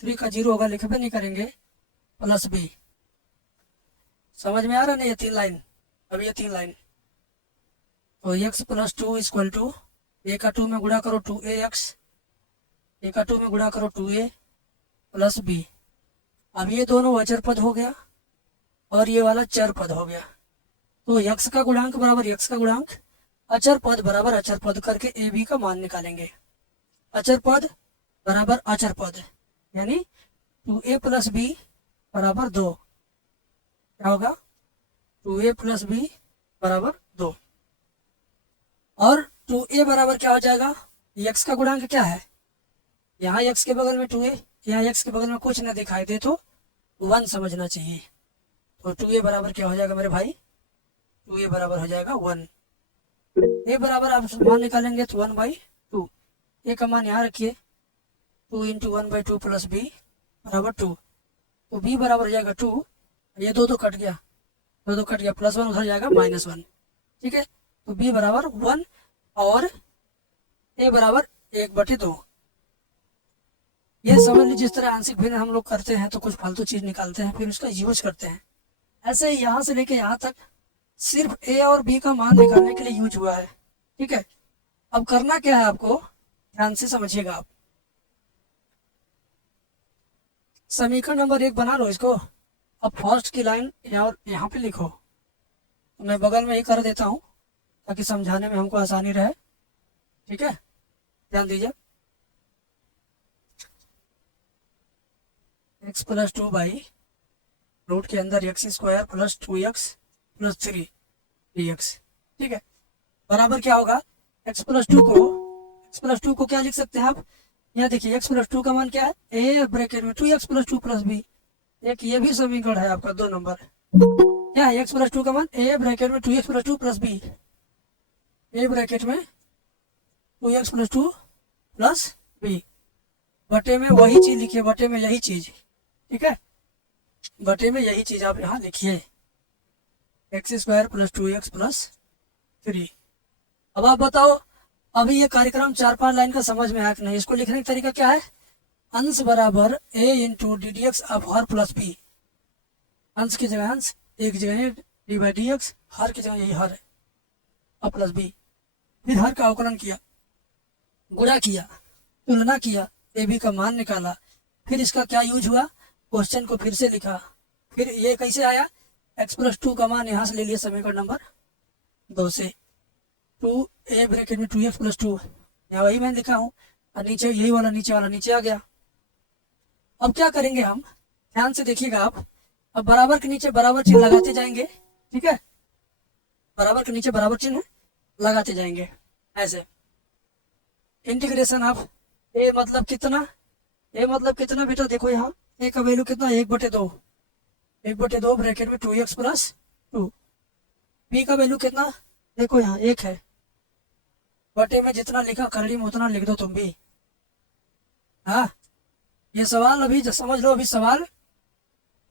3 का 0 होगा, लिखे भी नहीं करेंगे, प्लस b। समझ में आ रहा है ना ये 3 लाइन? अब ये 3 लाइन, तो x+2 इक्वल टू a का 2 में गुणा करो 2ax, a का 2 में गुणा करो 2a प्लस b। अब ये दोनों अचर पद हो गया और ये वाला चर पद हो गया। तो x का गुणांक बराबर x का गुणांक, अचर पद बराबर अचर पद करके ए बी का मान निकालेंगे। अचर पद बराबर अचर पद, यानी 2a प्लस b बराबर 2। क्या होगा? 2a प्लस b बराबर 2। और 2a बराबर क्या हो जाएगा, x का गुणांक क्या है, यहाँ x के बगल में 2a, यहाँ x के बगल में कुछ ना दिखाई दे तो 1 समझना चाहिए। तो 2a बराबर क्या हो जाएगा मेरे भाई, 2a बराबर हो जाएगा 1। a बराबर आप मान निकालेंगे तो 1/2। a का मान यहाँ रखिए, 2 इंटू 1/2 प्लस b बराबर 2। तो b बराबर हो जाएगा 2, ये 2 कट गया, 2 कट गया, +1 उधर जाएगा -1। ठीक है, तो b बराबर 1 और a बराबर 1/2। ये समझ लीजिए, जिस तरह आंशिक भिन्न हम लोग करते हैं तो कुछ फालतू चीज़ निकालते हैं फिर उसका यूज करते हैं, ऐसे ही यहाँ से लेके यहाँ तक सिर्फ a और b का मान निकालने के लिए यूज हुआ है। ठीक है, अब करना क्या है आपको, ध्यान से समझिएगा आप। समीकरण नंबर 1 बना लो इसको। अब फर्स्ट की लाइन यहाँ पे लिखो, तो मैं बगल में ही कर देता हूँ ताकि समझाने में हमको आसानी रहे। ठीक है, ध्यान दीजिए। x+2 बाई रूट के अंदर x² plus 2x plus 3 dx। ठीक है, बराबर क्या होगा, x+2 को क्या लिख सकते हैं आप, यहाँ देखिए x+2 का मान क्या है, a ब्रैकेट में 2x प्लस 2 प्लस b। एक ये भी समीकरण है आपका 2 नंबर, क्या है एक्स प्लस टू का मान ए ब्रैकेट में 2x plus two plus B, A bracket में 2x plus two plus B, बटे में वही चीज लिखिए, बटे में यही चीज, ठीक है, बटे में यही चीज आप यहाँ लिखिए, x square plus 2x plus 3। अब आप बताओ, अभी ये कार्यक्रम 4-5 लाइन का समझ में आया कि नहीं? इसको लिखने का तरीका क्या है? अंश बराबर a into D D x अब हर प्लस बी, अंश की जगह अंश, एक जगह डी बाई डी एक्स, हर की जगह यही हर है, अब प्लस बी, फिर हर का अवकलन किया, गुणा किया, तुलना किया, ए बी का मान निकाला, फिर इसका क्या यूज हुआ, क्वेश्चन को फिर से लिखा, फिर ये कैसे आया, एक्स प्लस टू का मान यहाँ से ले लिया समीकरण नंबर 2 से, 2 ए ब्रैकेट में 2x प्लस 2, यहाँ वही मैं लिखा हूँ, और नीचे यही वाला नीचे आ गया। अब क्या करेंगे हम, ध्यान से देखिएगा आप, अब बराबर के नीचे बराबर चिन्ह लगाते जाएंगे, ठीक है, बराबर के नीचे बराबर चिन्ह लगाते जाएंगे ऐसे। इंटीग्रेशन ऑफ ए मतलब कितना, ए मतलब कितना बेटा, देखो यहाँ ए का वैल्यू कितना, 1/2, 1/2 ब्रैकेट में 2x प्लस 2, बी का वैल्यू कितना, देखो यहाँ 1 है, बटे में जितना लिखा करड़ी में उतना लिख दो तुम भी। हाँ, ये सवाल अभी समझ लो, अभी सवाल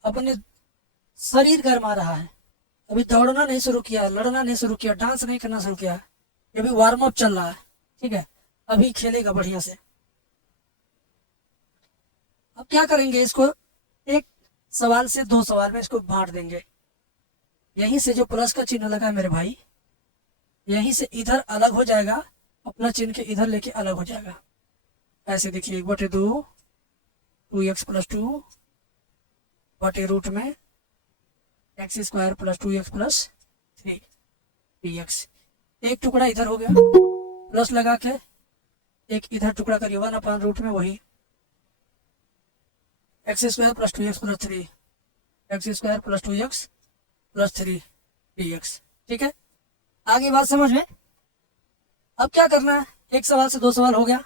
अपने शरीर गरमा रहा है, अभी दौड़ना नहीं शुरू किया, लड़ना नहीं शुरू किया, डांस नहीं करना शुरू किया, अभी वार्म अप चल रहा है, ठीक है, अभी खेलेगा बढ़िया से। अब क्या करेंगे, इसको एक सवाल से 2 सवाल में इसको बांट देंगे, यहीं से जो प्लस का चिन्ह लगा है मेरे भाई, यहीं से इधर अलग हो जाएगा, अपना चिन्ह के इधर लेके अलग हो जाएगा, ऐसे देखिए 1/2 2x प्लस 2 बटे रूट में x square plus 2x plus 3 dx, एक टुकड़ा इधर हो गया, प्लस लगा के एक इधर टुकड़ा करिए, 1/रूट में वही x square plus 2x plus 3, x square plus 2x plus 3 dx, ठीक है, आगे बात समझ में। अब क्या करना है, एक सवाल से 2 सवाल हो गया,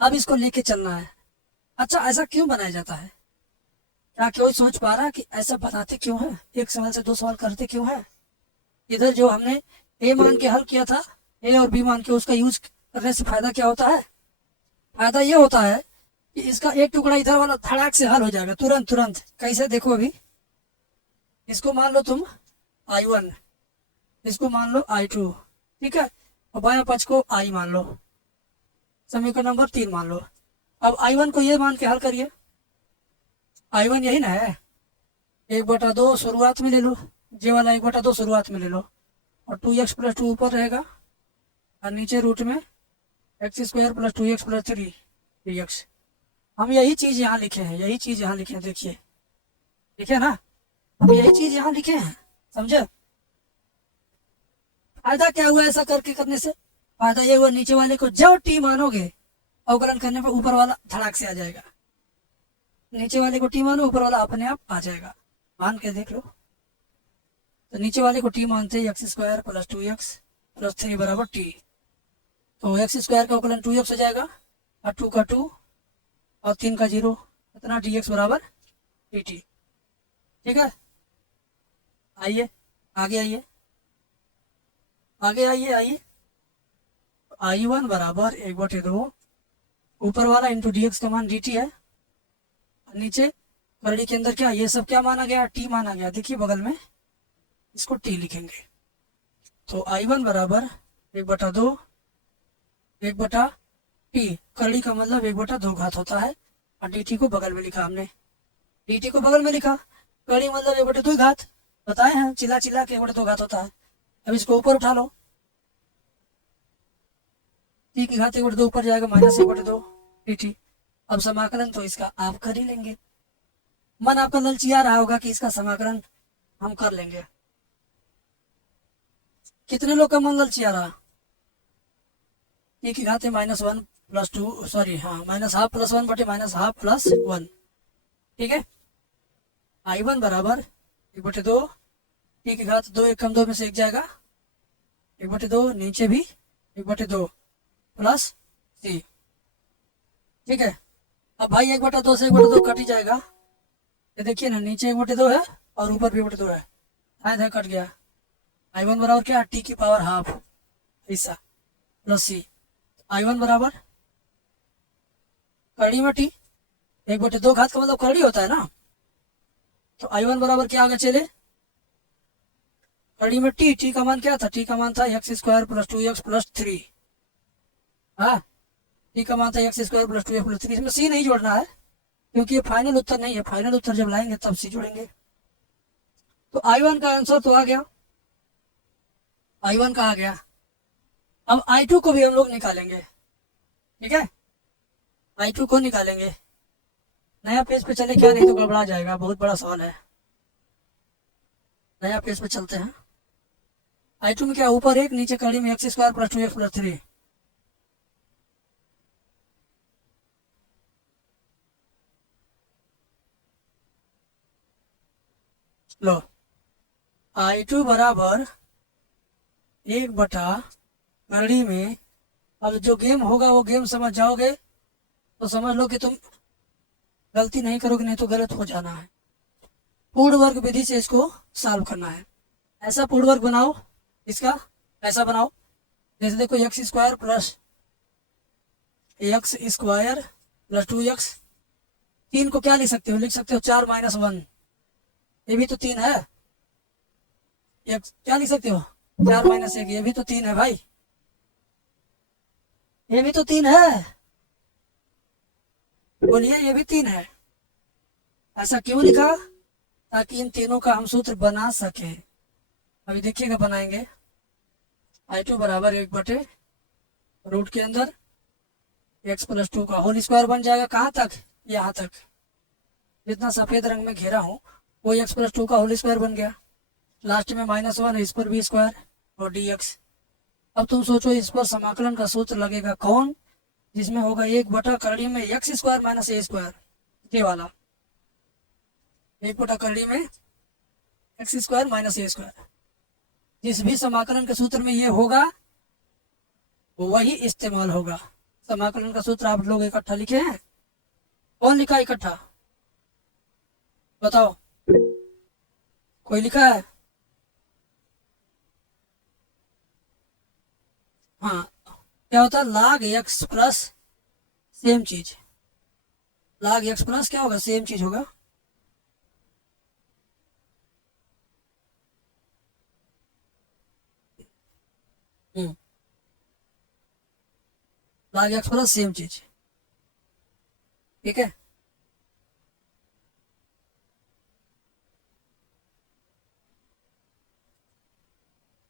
अब इसको लेके चलना है। अच्छा, ऐसा क्यों बनाया जाता है, क्या कोई सोच पा रहा है कि ऐसा बनाते क्यों है, एक सवाल से 2 सवाल करते क्यों है? इधर जो हमने ए मान के हल किया था, ए और बी मान के, उसका यूज करने से फायदा क्या होता है, फायदा ये होता है कि इसका एक टुकड़ा इधर वाला धड़ाक से हल हो जाएगा, तुरंत। कैसे, देखो अभी इसको मान लो तुम I1, इसको मान लो I2, ठीक है, और बायां पक्ष को I मान लो, समीकरण नंबर 3 मान लो। अब I1 को ये मान के हल करिए, I1 यही ना है, 1/2 शुरुआत में ले लो, जे वाला 1/2 शुरुआत में ले लो, और 2x प्लस 2 ऊपर रहेगा, और नीचे रूट में x square plus 2x plus 3 dx। हम यही चीज यहाँ लिखे हैं, यही चीज यहाँ लिखे हैं, देखिए, लिखे ना, हम यही चीज यहाँ लिखे हैं, समझे। फायदा क्या हुआ ऐसा करने से, फायदा ये हुआ, नीचे वाले को जब टी मानोगे अवकलन करने पर ऊपर वाला धड़ाक से आ जाएगा, नीचे वाले को टी मानो, ऊपर वाला अपने आप आ जाएगा, मान के देख लो। तो नीचे वाले को टी मानते हैं, x square plus 2x plus 3 बराबर टी, तो एक्स स्क्वायर का अवकलन 2x हो जाएगा, और 2 का 2 और 3 का 0, इतना dx बराबर dt, ठीक है। आइए आगे, आइए I1 बराबर 1/2 ऊपर वाला इंटू dx का मान dt है, नीचे करड़ी के अंदर क्या, ये सब क्या माना गया, t माना गया, देखिए बगल में इसको t लिखेंगे, तो I1 बराबर 1/2 1/t, करड़ी का मतलब 1/2 घात होता है, और dt को बगल में लिखा हमने, dt को बगल में लिखा, करड़ी मतलब 1/2 घात, बताए हैं चिल्ला के 1/2 घात होता है। अब इसको ऊपर उठा लो, t की घात 1/2 ऊपर जाएगा, माइनस 1/2 dt। अब समाकलन तो इसका आप कर ही लेंगे, मन आपका ललचिया रहा होगा कि इसका समाकलन हम कर लेंगे, कितने लोग का मन ललचिया रहा, t की घात है -1 प्लस 2, सॉरी हाँ -½ प्लस 1 बटे -½ प्लस 1, ठीक है। I1 बराबर 1/2, t की घात 2 1 कम 2 में से 1 जाएगा, 1/2, नीचे भी 1/2 प्लस c, ठीक है। अब भाई 1/2 से 1/2 कट ही जाएगा, ये देखिए ना, नीचे 1/2 है और ऊपर भी बटे 2 है, आधा कट गया। I1 बराबर क्या, टी की पावर हाफ हिस्सा प्लस सी। I1 बराबर कड़ी में टी, 1/2 घात का मतलब कड़ी होता है ना, तो I1 बराबर क्या आगे चले, कड़ी में टी का मान क्या था, टी का मान था x² + 2x + 3। हाँ, टी का मान था x² + 2x + 3। इसमें सी नहीं जोड़ना है क्योंकि ये फाइनल उत्तर नहीं है, फाइनल उत्तर जब लाएंगे तब सी जोड़ेंगे। तो I1 का आंसर तो आ गया, I1 का आ गया। अब I2 को भी हम लोग निकालेंगे, ठीक है, I2 को निकालेंगे। नया पेज पे चले क्या, नहीं तो गड़बड़ा जाएगा, बहुत बड़ा सवाल है। नया पेज पे चलते हैं। I2 में क्या, ऊपर 1 नीचे कड़ी में x² + 2x + 3। लो, I2 बराबर 1 कड़ी में, अब जो गेम होगा वो गेम समझ जाओगे तो समझ लो कि तुम गलती नहीं करोगे, नहीं तो गलत हो जाना है। पूर्ण वर्ग विधि से इसको सॉल्व करना है। ऐसा पूर्ण वर्ग बनाओ, इसका ऐसा बनाओ, जैसे देखो x² + x² + 2x। 3 को क्या लिख सकते हो, लिख सकते हो 4 - 1, ये भी तो 3 है। क्या लिख सकते हो, 4 - 1, ये भी तो 3 है भाई, ये भी तो 3 है, बोलिए ये भी 3 है। ऐसा क्यों लिखा, ताकि इन तीनों का हम सूत्र बना सके। अभी देखिएगा बनाएंगे। I2 बराबर 1/√, के अंदर x + 2 का होल स्क्वायर बन जाएगा, कहाँ तक, यहाँ तक, जितना सफेद रंग में घेरा हूँ वो x + 2 का होल स्क्वायर बन गया। लास्ट में -1 है, इस पर भी स्क्वायर और dx। अब तुम सोचो इस पर समाकलन का सूत्र लगेगा कौन, जिसमें होगा 1/कड़ी में x² - a², ये वाला 1/कड़ी में x² - a²। जिस भी समाकलन के सूत्र में ये होगा वही इस्तेमाल होगा। समाकलन का सूत्र आप लोग इकट्ठा लिखे हैं, कौन लिखा इकट्ठा, बताओ, कोई लिखा है? हाँ, क्या होता है, log x प्लस सेम चीज, log x प्लस क्या होगा, सेम चीज होगा। log x प्लस सेम चीज, ठीक है।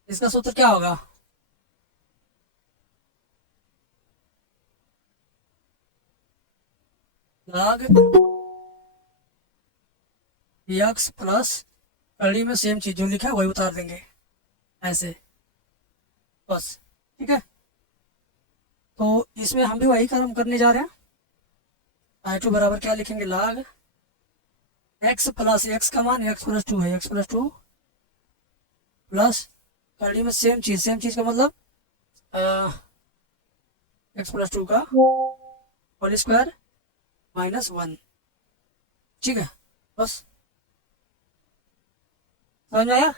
इसका सूत्र क्या होगा, log x प्लस कड़ी में सेम चीज जो लिखा है वही उतार देंगे ऐसे, बस, ठीक है। तो इसमें हम भी वही काम करने जा रहे हैं। I2 बराबर क्या लिखेंगे, log x प्लस x का मान x + 2 है, x + 2 प्लस कड़ी में सेम चीज का मतलब x + 2 का होल स्क्वायर -1, ठीक है, बस, समझ में आया।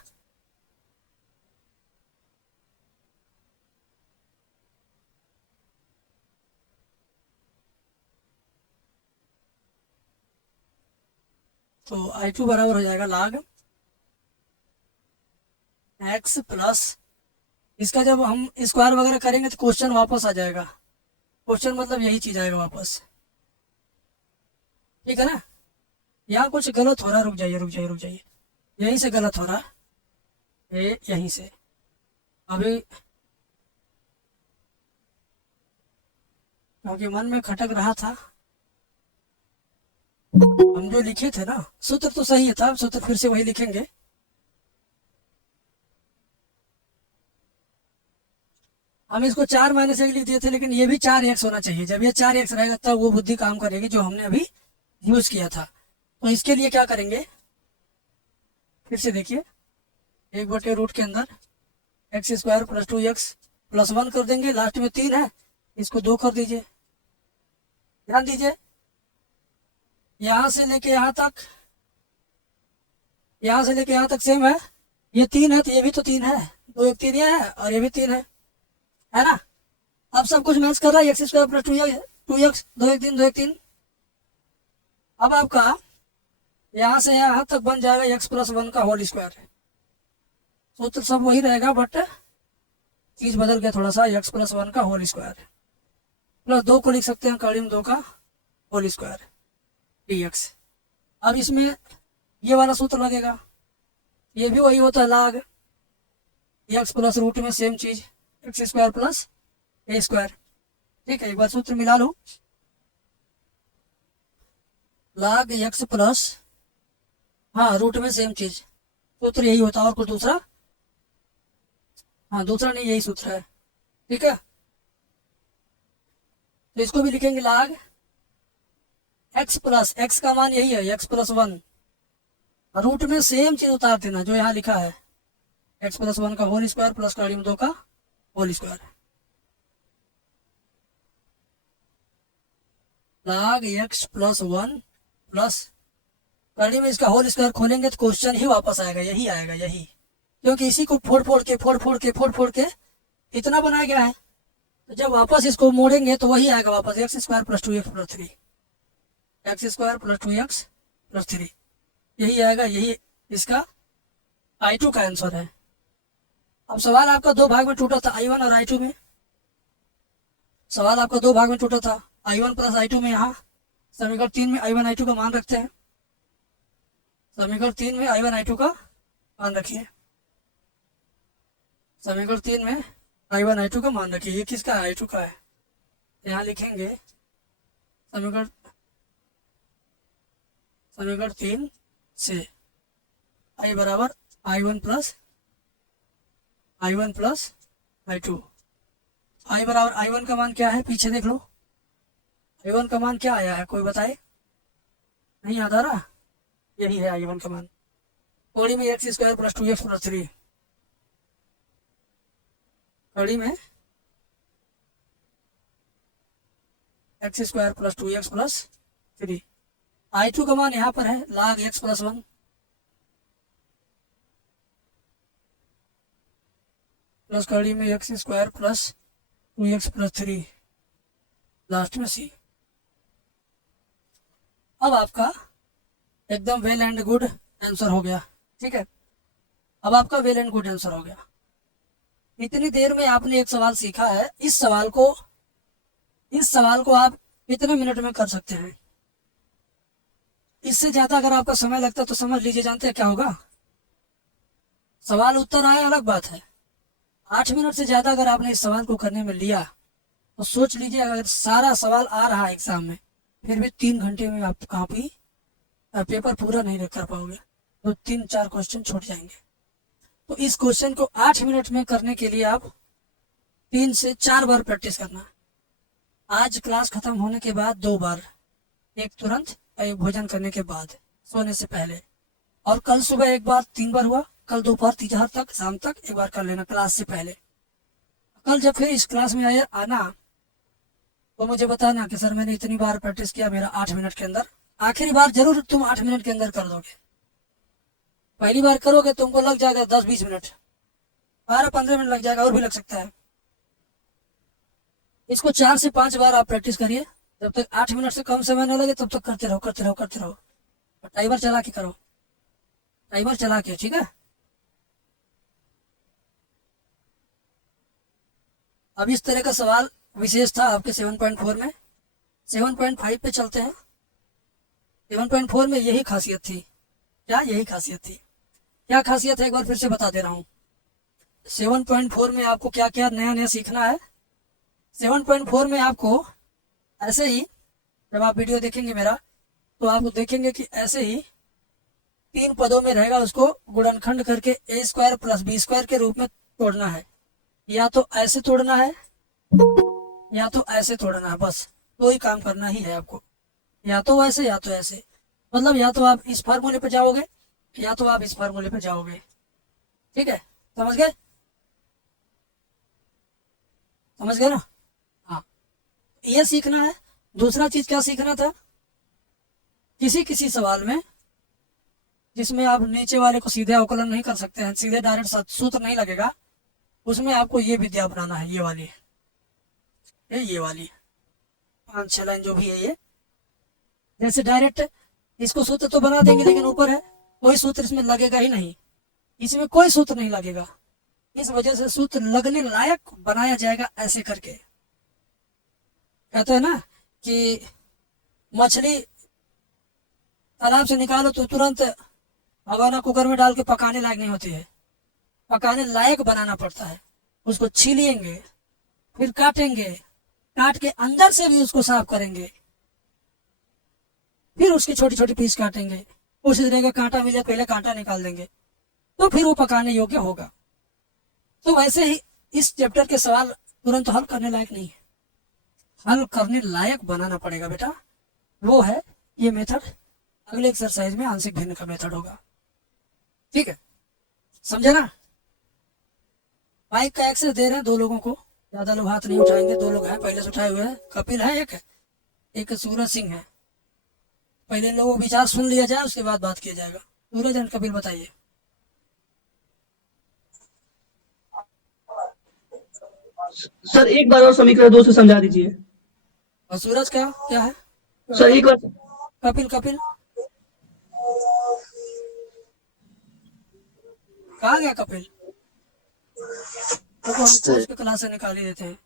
तो I2 बराबर हो जाएगा log x प्लस, इसका जब हम स्क्वायर वगैरह करेंगे तो क्वेश्चन वापस आ जाएगा, क्वेश्चन मतलब यही चीज आएगा वापस, ठीक है ना। यहाँ कुछ गलत हो रहा है, रुक जाइए, यहीं से गलत हो रहा है, ये यहीं से। अभी क्योंकि मन में खटक रहा था, हम जो लिखे थे ना सूत्र तो सही था, सूत्र फिर से वही लिखेंगे। हम इसको 4 - 1 लिख दिए थे, लेकिन ये भी 4x होना चाहिए। जब ये 4x रहेगा तब वो बुद्धि काम करेगी जो हमने अभी यूज किया था। तो इसके लिए क्या करेंगे, फिर से देखिए, 1/√, के अंदर x² + 2x + 1 कर देंगे, लास्ट में 3 है, इसको 2 कर दीजिए। ध्यान दीजिए, यहां से लेके यहां तक यहाँ से लेके यहाँ तक सेम है, ये 3 है तो ये भी तो 3 है, 2 1 3 ये है और ये भी 3 है ना। अब सब कुछ मैच कर रहा है, एक्स स्क्वायर प्लस 2x 2 1 3 2 1 3। अब आपका यहाँ से यहाँ तक बन जाएगा x प्लस 1 का होल स्क्वायर। सूत्र सब वही रहेगा बट चीज बदल गया थोड़ा सा, x प्लस 1 का होल स्क्वायर प्लस 2 को लिख सकते हैं कड़ी में 2 का होल स्क्वायर dx। अब इसमें ये वाला सूत्र लगेगा, ये भी वही होता है log x प्लस रूट में सेम चीज x square plus a square. ठीक है, एक बार सूत्र मिला लो, log x प्लस, हाँ रूट में सेम चीज, सूत्र यही होता है और कुछ दूसरा, हाँ दूसरा नहीं, यही सूत्र है। ठीक है, तो इसको भी लिखेंगे log x प्लस, x का मान यही है x प्लस 1, रूट में सेम चीज उतार देना जो यहाँ लिखा है, x प्लस 1 का होल स्क्वायर प्लस कड़ी में 2 का whole square. log x plus 1 plus कड़ी में इसका होल स्क्वायर खोलेंगे तो क्वेश्चन ही वापस आएगा, यही आएगा यही, क्योंकि इसी को फोड़ फोड़ के इतना बनाया गया है। तो जब वापस इसको मोड़ेंगे तो वही आएगा वापस, x square plus 2x plus 3, x square plus 2x plus 3, यही आएगा, यही इसका I2 का आंसर है। अब सवाल आपका दो भाग में टूटा था, I1 और I2 में। सवाल आपका दो भाग में टूटा था, I1 प्लस I2 में। यहाँ समीकरण 3 में I1 I2 का मान रखते हैं, समीकरण 3 में I1 I2 का मान रखिए, समीकरण 3 में I1 I2 का मान रखिए। ये किसका है? I2 का है। यहाँ लिखेंगे समीकरण 3 से I बराबर I1 प्लस I2। I बराबर I1 का मान क्या है, पीछे देख लो, I1 का मान क्या आया है, कोई बताए? नहीं याद आ रहा? यही है I1 का मान, कड़ी में x square plus 2x plus 3, कड़ी में x square plus 2x plus 3। I2 का मान यहाँ पर है log x प्लस 1 प्लस कड़ी में x square plus 2x plus 3, last में c। अब आपका एकदम वेल एंड गुड आंसर हो गया। ठीक है, अब आपका वेल एंड गुड आंसर हो गया। इतनी देर में आपने एक सवाल सीखा है, इस सवाल को आप कितने मिनट में कर सकते हैं? इससे ज्यादा अगर आपका समय लगता तो समझ लीजिए, जानते हैं क्या होगा? सवाल उत्तर आए अलग बात है, 8 मिनट से ज्यादा अगर आपने इस सवाल को करने में लिया तो सोच लीजिए, अगर सारा सवाल आ रहा है एग्जाम में, फिर भी 3 घंटे में आप कॉपी पेपर पूरा नहीं कर पाओगे, तो 3-4 क्वेश्चन छूट जाएंगे। तो इस क्वेश्चन को 8 मिनट में करने के लिए आप 3 से 4 बार प्रैक्टिस करना। आज क्लास खत्म होने के बाद 2 बार, एक तुरंत एक भोजन करने के बाद सोने से पहले, और कल सुबह एक बार 3 बार हुआ, कल दोपहर 3 तक शाम तक एक बार कर लेना क्लास से पहले। कल जब फिर इस क्लास में आना तो मुझे बताना कि सर मैंने इतनी बार प्रैक्टिस किया, मेरा 8 मिनट के अंदर, आखिरी बार जरूर तुम 8 मिनट के अंदर कर दोगे। पहली बार करोगे तुमको लग जाएगा 10-20 मिनट, 12-15 मिनट लग जाएगा, और भी लग सकता है। इसको 4 से 5 बार आप प्रैक्टिस करिए, जब तक 8 मिनट से कम समय न लगे तब तक करते रहो। टाइमर चला के करो, टाइमर चला के, ठीक है। अब इस तरह का सवाल विशेष था आपके 7.4 में। 7.5 पे चलते हैं। 7.4 में यही खासियत थी। क्या यही खासियत थी? क्या खासियत है एक बार फिर से बता दे रहा हूँ। 7.4 में आपको क्या क्या नया नया सीखना है। 7.4 में आपको ऐसे ही, जब आप वीडियो देखेंगे मेरा, तो आप देखेंगे कि ऐसे ही 3 पदों में रहेगा, उसको गुणनखंड करके a square plus b square के रूप में तोड़ना है। या तो ऐसे तोड़ना है या तो ऐसे तोड़ना है, बस 2 ही काम करना ही है आपको, या तो ऐसे या तो ऐसे। मतलब या तो आप इस फार्मूले पे जाओगे या तो आप इस फार्मूले पे जाओगे। ठीक है, समझ गए? समझ गए ना? हाँ, ये सीखना है। दूसरा चीज क्या सीखना था, किसी किसी सवाल में जिसमें आप नीचे वाले को सीधे अवकलन नहीं कर सकते हैं, सीधे डायरेक्ट सूत्र नहीं लगेगा, उसमें आपको ये विद्या अपनाना है, ये वाली, ये वाली 5-6 लाइन जो भी है ये। जैसे डायरेक्ट इसको सूत्र तो बना देंगे, लेकिन ऊपर है कोई सूत्र इसमें लगेगा ही नहीं, इसमें कोई सूत्र नहीं लगेगा, इस वजह से सूत्र लगने लायक बनाया जाएगा ऐसे करके। कहते हैं ना कि मछली तालाब से निकालो तो तुरंत भगोना कुकर में डाल के पकाने लायक नहीं होती है, पकाने लायक बनाना पड़ता है। उसको छीलेंगे, फिर काटेंगे, काट के अंदर से भी उसको साफ करेंगे, फिर उसकी छोटी छोटी पीस काटेंगे, उसी तरह का कांटा मिले पहले कांटा निकाल देंगे, तो फिर वो पकाने योग्य होगा। तो वैसे ही इस चैप्टर के सवाल तुरंत हल करने लायक नहीं है, हल करने लायक बनाना पड़ेगा बेटा, वो है ये मेथड। अगले एक्सरसाइज में आंशिक भिन्न का मेथड होगा, ठीक है, समझे ना। माइक का एक्सेस दे रहे हैं 2 लोगों को, ज्यादा लोग हाथ नहीं उठाएंगे, 2 लोग हैं पहले से उठाए हुए हैं, कपिल है एक सूरज सिंह है। पहले इन लोगों को विचार सुन लिया जाए, उसके बाद बात किया जाएगा। सूरज एंड कपिल बताइए। सर एक बार और समीकरण 2 से समझा दीजिए। और सूरज क्या क्या है? सर एक बार। कपिल कहाँ गया कपिल? तो हम कोच के क्लास से निकाल ही देते हैं।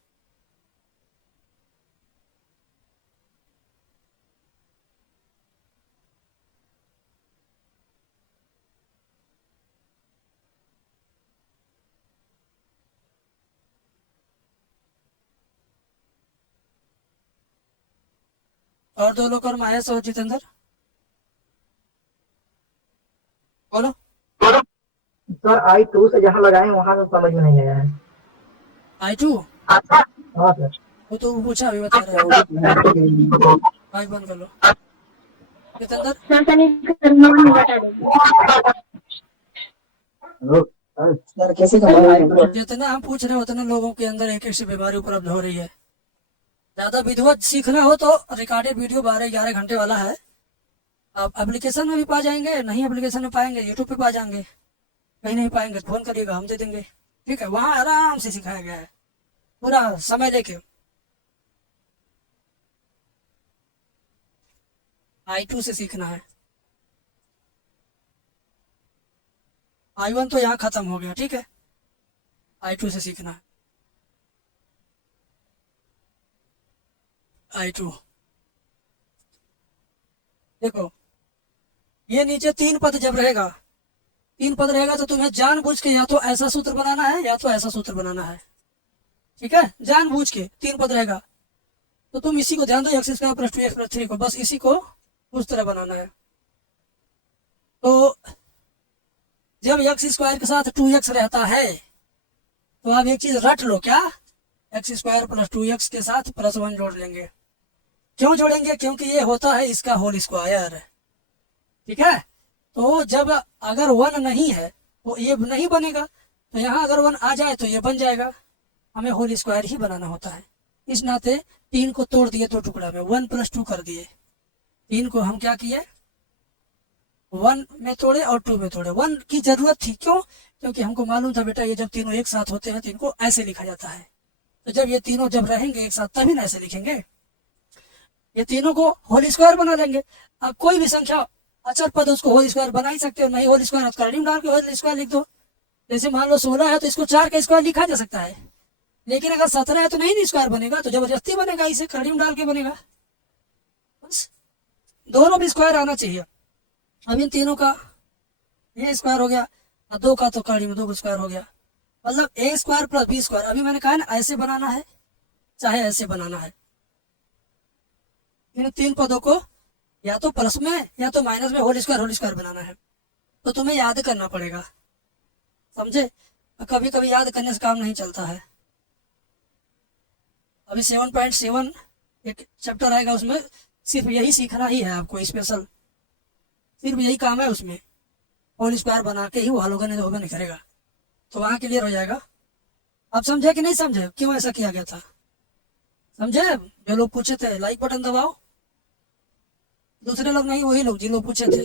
और 2 लोग और महेश और जितेंद्र बोलो। सर I2 से जहाँ लगाए वहां से समझ में नहीं आया है। I2 हाँ सर। वो तो पूछा अभी बता रहा है, माइक बंद कर लो। जितेंद्र सर कैसे जितना हम पूछ रहे हैं उतना लोगों के अंदर एक से बीमारी उपलब्ध हो रही है। ज्यादा विधिवत सीखना हो तो रिकॉर्डेड वीडियो 12-11 घंटे वाला है, आप एप्लीकेशन में भी पा जाएंगे, नहीं एप्लीकेशन में पाएंगे यूट्यूब पे पा जाएंगे, कहीं नहीं पाएंगे फोन करिएगा हम दे देंगे, ठीक है। वहां आराम से सिखाया गया है पूरा समय लेके। I2 से सीखना है, I1 तो यहाँ खत्म हो गया, ठीक है। I2 से सीखना है, I2। देखो ये नीचे 3 पद जब रहेगा, 3 पद रहेगा तो तुम्हें जानबूझ के या तो ऐसा सूत्र बनाना है या तो ऐसा सूत्र बनाना है, ठीक है। जानबूझ के 3 पद रहेगा तो तुम इसी को ध्यान दो, x² + 2x + 3 को, बस इसी को उस तरह बनाना है। तो जब x² के साथ 2x रहता है तो आप एक चीज रट लो, क्या? x² + 2x के साथ +1 जोड़ लेंगे। क्यों जोड़ेंगे? क्योंकि ये होता है इसका होल स्क्वायर, ठीक है। तो जब अगर 1 नहीं है तो ये नहीं बनेगा, तो यहाँ अगर 1 आ जाए तो ये बन जाएगा। हमें होल स्क्वायर ही बनाना होता है, इस नाते 3 को तोड़ दिए 2 टुकड़ा में, 1 + 2 कर दिए। 3 को हम क्या किए, 1 में तोड़े और 2 में तोड़े। 1 की जरूरत थी, क्यों? क्योंकि हमको मालूम था बेटा ये जब तीनों एक साथ होते हैं तो इनको ऐसे लिखा जाता है, तो जब ये तीनों जब रहेंगे एक साथ तभी ना ऐसे लिखेंगे। ये तीनों को होल स्क्वायर बना लेंगे। अब कोई भी संख्या अचर पद उसको होल स्क्वायर बना ही सकते हो, नहीं होल स्क्वायर कर्ली में डाल के होल स्क्वायर लिख दो। जैसे मान लो 16 है तो इसको 4 का स्क्वायर लिखा जा सकता है, लेकिन अगर 17 है तो नहीं स्क्वायर बनेगा, तो जबरदस्ती बनेगा, इसे कर्ली में डाल के बनेगा। बस दोनों भी स्क्वायर आना चाहिए। अब इन तीनों का ये स्क्वायर हो गया और 2 का तो कर्ली में 2 स्क्वायर हो गया, मतलब a² + b²। अभी मैंने कहा ना ऐसे बनाना है चाहे ऐसे बनाना है। इन 3 पदों को या तो प्लस में या तो माइनस में होल स्क्वायर बनाना है, तो तुम्हें याद करना पड़ेगा, समझे। कभी कभी याद करने से काम नहीं चलता है। अभी 7.7 एक चैप्टर आएगा, उसमें सिर्फ यही सीखना ही है आपको, स्पेशल सिर्फ यही काम है उसमें, होल स्क्वायर बना के ही वो हल होगा, नहीं तो होगा नहीं करेगा। तो वहां क्लियर हो जाएगा। अब समझे कि नहीं समझे क्यों ऐसा किया गया था? समझे? जो लोग पूछे थे लाइक बटन दबाओ, दूसरे लोग नहीं, वही लोग जिन लोग पूछे थे।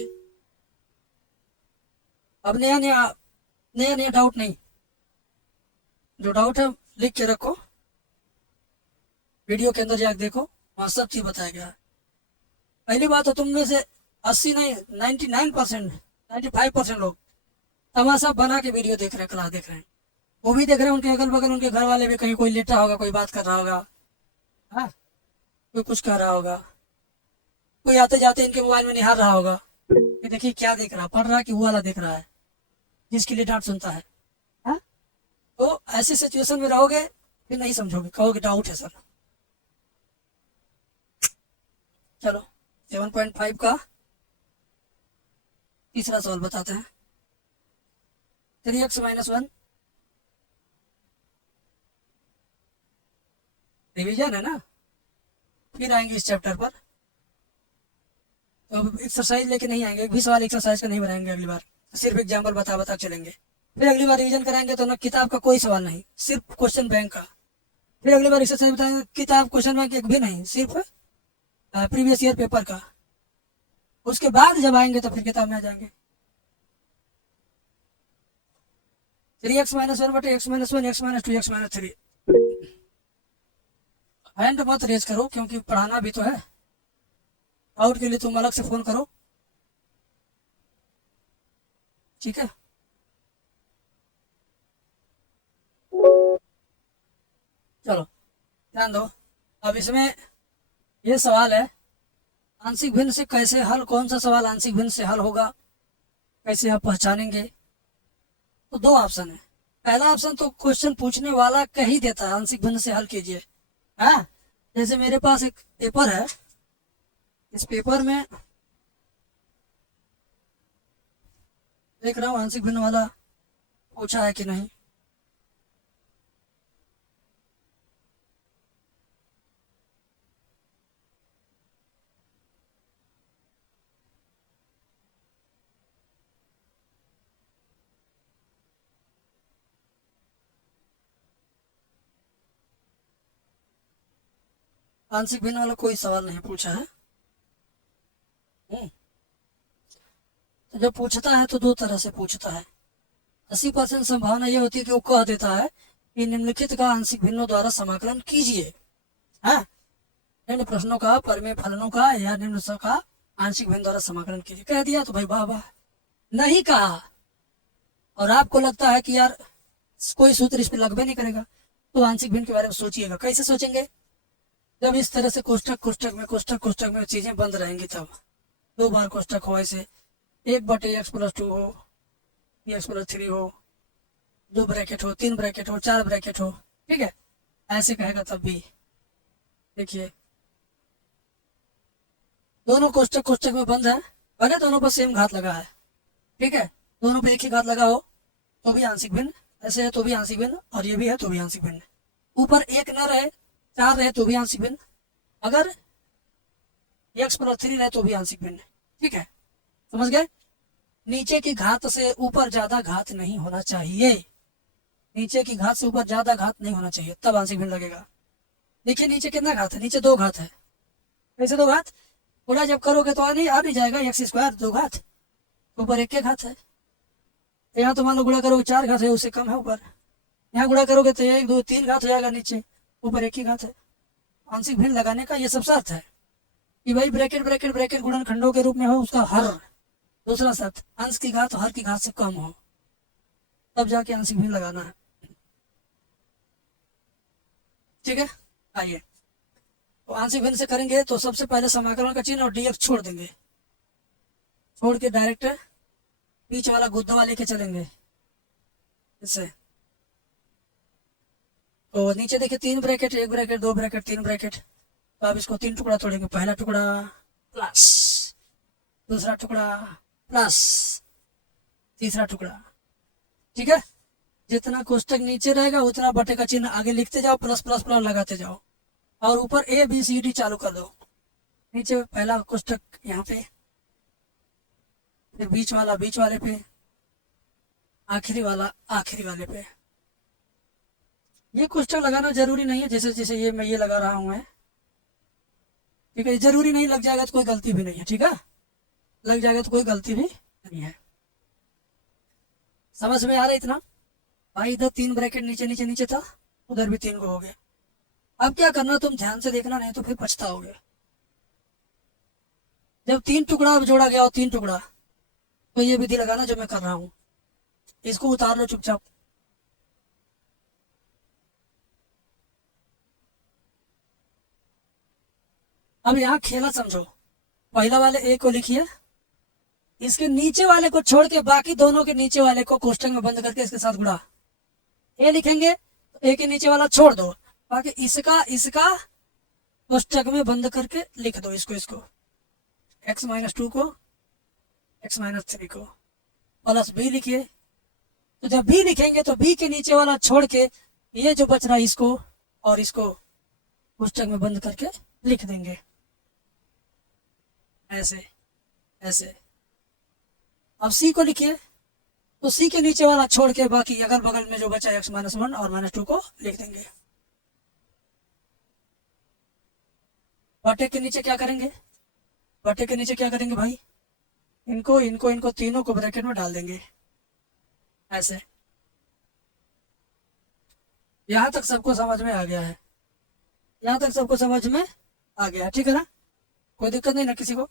अब नया नया डाउट नहीं, जो डाउट है लिख के रखो, वीडियो के अंदर जाकर देखो, वहाँ सब चीज़ बताया गया है। पहली बात तो तुम में से 80 नहीं 99% 95% लोग तमाशा बना के वीडियो देख रहे हैं, क्लास देख रहे हैं। वो भी देख रहे हैं, उनके अगल बगल उनके घर वाले भी, कहीं कोई लेटा होगा, कोई बात कर रहा होगा, हाँ, कोई कुछ कह रहा होगा, कोई आते जाते इनके मोबाइल में निहार रहा होगा कि देखिए क्या देख रहा है, पढ़ रहा है कि वो वाला देख रहा है जिसके लिए डांट सुनता है, हाँ? तो ऐसी सिचुएशन में रहोगे फिर नहीं समझोगे, कहोगे डाउट है सर। चलो 7.5 का तीसरा सवाल बताते हैं। 3x - 1 रिवीजन है ना, फिर आएंगे इस चैप्टर पर। तो अब एक्सरसाइज लेके नहीं आएंगे, एक भी सवाल एक्सरसाइज का नहीं बनाएंगे अगली बार, सिर्फ एग्जाम्पल बता चलेंगे। फिर अगली बार रिवीजन कराएंगे तो ना किताब का कोई सवाल नहीं, सिर्फ क्वेश्चन बैंक का। फिर अगली बार एक्सरसाइज बताएंगे, किताब क्वेश्चन बैंक एक भी नहीं, सिर्फ प्रीवियस ईयर पेपर का। उसके बाद जब आएंगे तो फिर किताब में आ जाएंगे। 3x - 1 बटे x - 1 x - 2 x - 3। हैंड मत रेज करो क्योंकि पढ़ाना भी तो है। आउट के लिए तुम अलग से फोन करो, ठीक है। चलो ध्यान दो। अब इसमें ये सवाल है आंशिक भिन्न से कैसे हल, कौन सा सवाल आंशिक भिन्न से हल होगा, कैसे आप पहचानेंगे। तो दो ऑप्शन है। पहला ऑप्शन तो क्वेश्चन पूछने वाला कह ही देता है आंशिक भिन्न से हल कीजिए, हाँ। जैसे मेरे पास एक पेपर है, इस पेपर में देख रहा हूँ आंशिक भिन्न वाला पूछा है कि नहीं। आंशिक भिन्न वाला कोई सवाल नहीं पूछा है। तो जब पूछता है तो दो तरह से पूछता है। 80% संभावना ये होती है कि वो कह देता है कि निम्नलिखित का आंशिक भिन्नों द्वारा समाकलन कीजिए, हाँ। निम्न प्रश्नों का परिमेय फलनों का या निम्न का आंशिक भिन्न द्वारा समाकलन कीजिए, कह दिया तो भाई वाह वाह। नहीं कहा और आपको लगता है कि यार कोई सूत्र इस पर लगभग नहीं करेगा, तो आंशिक भिन्न के बारे में सोचिएगा। कैसे सोचेंगे? जब इस तरह से कोष्टक में चीजें बंद रहेंगी, तब दो बार कोष्टक हो, ऐसे 1/x + 2 हो, x + 3 हो, 2 ब्रैकेट हो, 3 ब्रैकेट हो, 4 ब्रैकेट हो, ठीक है, ऐसे कहेगा तब भी। देखिए दोनों कोष्टक में बंद है, भले दोनों पर सेम घात लगा है, ठीक है, दोनों पे एक ही घात लगा हो तो भी आंशिक भिन्न, ऐसे है तो भी आंशिक भिन्न, और ये भी है तो भी आंशिक भिन्न। ऊपर एक न रहे, 4 रहे तो भी आंशिक भिन्न, अगर x + 3 रहे तो भी आंशिक भिन्न, ठीक है, समझ गए। नीचे की घात से ऊपर ज्यादा घात नहीं होना चाहिए, नीचे की घात से ऊपर ज्यादा घात नहीं होना चाहिए, तब आंशिक भिन्न लगेगा। देखिए नीचे कितना घात है, नीचे 2 घात है, कैसे 2 घात, गुणा जब करोगे तो आ नहीं जाएगा, x² 2 घात, ऊपर 1 के घात है। यहाँ तो मान लो गुणा करोगे 4 घात है, उससे कम है ऊपर, यहाँ गुणा करोगे तो 1 2 3 घात हो जाएगा, नीचे ऊपर 1 ही घात है। आंशिक भिन्न लगाने का ये सब शर्त है कि भाई ब्रैकेट गुणनखंडों के रूप में हो, उसका हर, दूसरा शर्त अंश की घात हर की घात से कम हो, तब जाके आंशिक भिन्न लगाना है, ठीक है। आइए तो आंशिक भिन्न से करेंगे तो सबसे पहले समाकलन का चिन्ह और dx छोड़ देंगे, छोड़ के डायरेक्ट बीच वाला गुद्दा लेके चलेंगे इससे। तो नीचे देखिए 3 ब्रैकेट, 1 ब्रैकेट, 2 ब्रैकेट, 3 ब्रैकेट, तो आप इसको 3 टुकड़ा तोड़ेंगे, पहला टुकड़ा प्लस, दूसरा टुकड़ा प्लस, तीसरा टुकड़ा, ठीक है। जितना कोष्टक नीचे रहेगा उतना बटे का चिन्ह आगे लिखते जाओ, प्लस प्लस प्लस लगाते जाओ, और ऊपर ABCD चालू कर दो। नीचे पहला कोष्टक यहाँ पे, फिर बीच वाले पे, आखिरी वाला आखिरी वाले पे। ये कोष्टक लगाना जरूरी नहीं है, जैसे जैसे ये मैं ये लगा रहा हूँ मैं, ठीक है, जरूरी नहीं, लग जाएगा तो कोई गलती भी नहीं है, ठीक है, लग जाएगा तो कोई गलती भी नहीं है। समझ में आ रहा है इतना? भाई इधर 3 ब्रैकेट नीचे नीचे नीचे था, उधर भी 3 को हो गया। अब क्या करना, तुम ध्यान से देखना, नहीं तो फिर पछताओगे। जब 3 टुकड़ा अब जोड़ा गया और 3 टुकड़ा, तो ये विधि लगाना जो मैं कर रहा हूं, इसको उतार लो चुपचाप। अब यहाँ खेला समझो। पहला वाले ए को लिखिए, इसके नीचे वाले को छोड़ के बाकी दोनों के नीचे वाले को कोष्टक में बंद करके इसके साथ गुणा। ए लिखेंगे तो ए के नीचे वाला छोड़ दो, बाकी इसका कोष्टक में बंद करके लिख दो इसको x-2 को x-3 को प्लस बी लिखिए। तो जब बी लिखेंगे तो बी के नीचे वाला छोड़ के ये जो बच रहा है इसको और इसको कोष्टक में बंद करके लिख देंगे, ऐसे ऐसे। अब सी को लिखिए, तो सी के नीचे वाला छोड़ के बाकी अगल बगल में जो बचा x-1 और -2 को लिख देंगे। बटे के नीचे क्या करेंगे, बटे के नीचे क्या करेंगे भाई, इनको तीनों को ब्रैकेट में डाल देंगे, ऐसे। यहां तक सबको समझ में आ गया है? यहां तक सबको समझ में आ गया, ठीक है ना? कोई दिक्कत नहीं ना किसी को?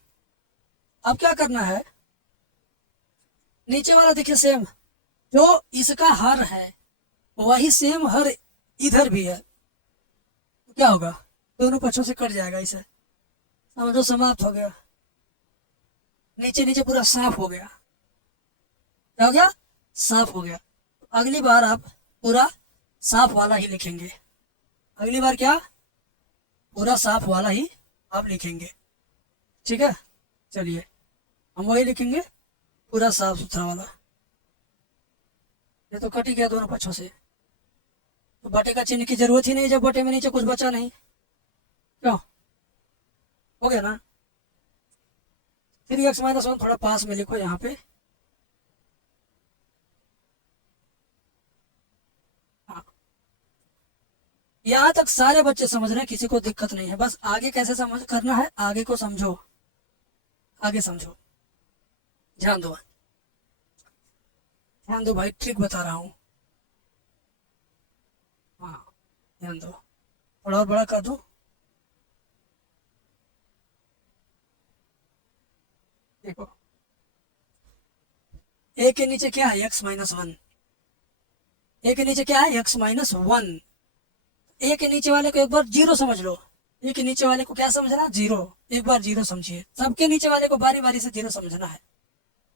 अब क्या करना है, नीचे वाला देखिए सेम, जो इसका हर है वही सेम हर इधर भी है, तो क्या होगा, दोनों पक्षों से कट जाएगा, इसे समझो समाप्त हो गया। नीचे नीचे पूरा साफ हो गया। क्या हो गया? साफ हो गया। अगली बार आप पूरा साफ वाला ही लिखेंगे। अगली बार क्या, पूरा साफ वाला ही आप लिखेंगे, ठीक है? चलिए हम वही लिखेंगे, पूरा साफ सुथरा वाला। ये तो कट ही गया दोनों पक्षों से, तो बटे का चिन्ह की जरूरत ही नहीं जब बटे में नीचे कुछ बचा नहीं। क्यों? हो गया ना? 3x-1 थोड़ा पास में लिखो यहाँ पे। हाँ, यहाँ तक सारे बच्चे समझ रहे हैं, किसी को दिक्कत नहीं है। बस आगे कैसे समझ करना है, आगे को समझो, आगे समझो, ध्यान दो, ध्यान दो भाई, ट्रिक बता रहा हूं। हाँ ध्यान दो, थोड़ा और बड़ा कर दो। देखो ए के नीचे क्या है, x-1। ए के नीचे क्या है, x-1। ए के नीचे वाले को एक बार 0 समझ लो। ए के नीचे वाले को क्या समझना, 0। एक बार 0 समझिए। सबके नीचे वाले को बारी बारी से 0 समझना है।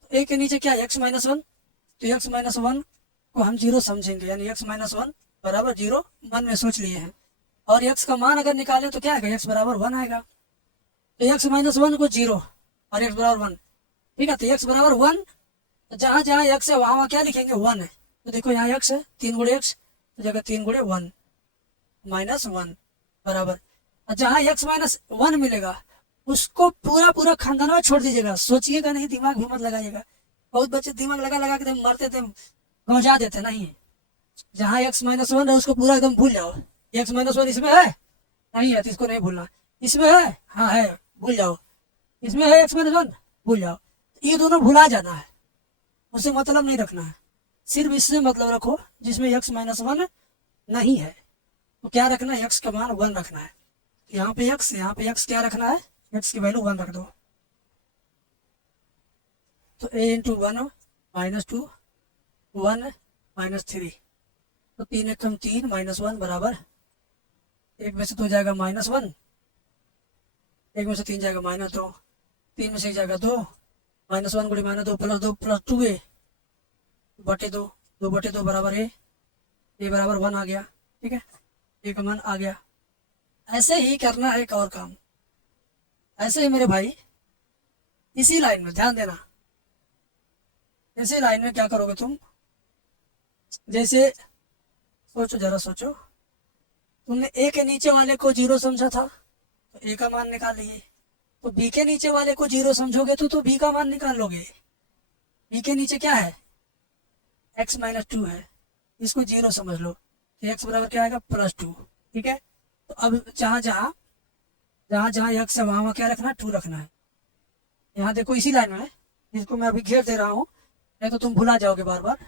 तो ए के नीचे क्या है, x-1, तो x-1 को हम 0 समझेंगे, यानी x-1 बराबर 0 मन में सोच लिए हैं। और x का मान अगर निकाले तो क्या आएगा, x बराबर 1 आएगा। तो x-1 को 0 और x बराबर 1, ठीक है? तो x बराबर 1, तो जहां जहां x है वहां क्या लिखेंगे, 1 है। तो देखो यहाँ x है, 3 गुणे x, तो जगह 3 गुणे 1 -1 बराबर। जहां x-1 मिलेगा उसको पूरा पूरा खानदान छोड़ दीजिएगा, सोचिएगा नहीं, दिमाग भी मत लगाइएगा। बहुत बच्चे दिमाग लगा लगा के मरते थे, गौजा देते नहीं। जहां x-1 है उसको पूरा एकदम भूल जाओ। x-1 इसमें है, नहीं है तो इसको नहीं भूलना। इसमें है, हाँ है, भूल जाओ। इसमें है x-1, भूल जाओ। ये दोनों भुला जाना है, उससे मतलब नहीं रखना है। सिर्फ इससे मतलब रखो जिसमें x-1 नहीं है, तो क्या रखना है, x का मान 1 रखना है। यहाँ पे x क्या रखना है, x की वैल्यू 1 रख दो। तो a × 1 -2 1 -3, तो 3 एकम 3 -1 बराबर, एक में से 2 जाएगा -1, एक में से 3 जाएगा -2, 3 में से 1 जाएगा 2, -1 गुणे -2 + 2 + 2a बटे 2, 2 बटे 2 बराबर a बराबर 1 आ गया, ठीक है? a का मान आ गया। ऐसे ही करना है एक और काम, ऐसे ही मेरे भाई, इसी लाइन में ध्यान देना। इसी लाइन में क्या करोगे तुम, जैसे सोचो, जरा सोचो, तुमने a के नीचे वाले को 0 समझा था, तो a का मान निकाल लिए। तो b के नीचे वाले को 0 समझोगे तो b का मान निकाल लोगे। b के नीचे क्या है, x-2 है, इसको 0 समझ लो, तो x बराबर क्या आएगा, +2, ठीक है? तो अब जहां जहां x है वहां क्या रखना है, 2 रखना है। यहाँ देखो इसी लाइन में, जिसको मैं अभी घेर दे रहा हूँ, नहीं तो तुम भुला जाओगे बार बार।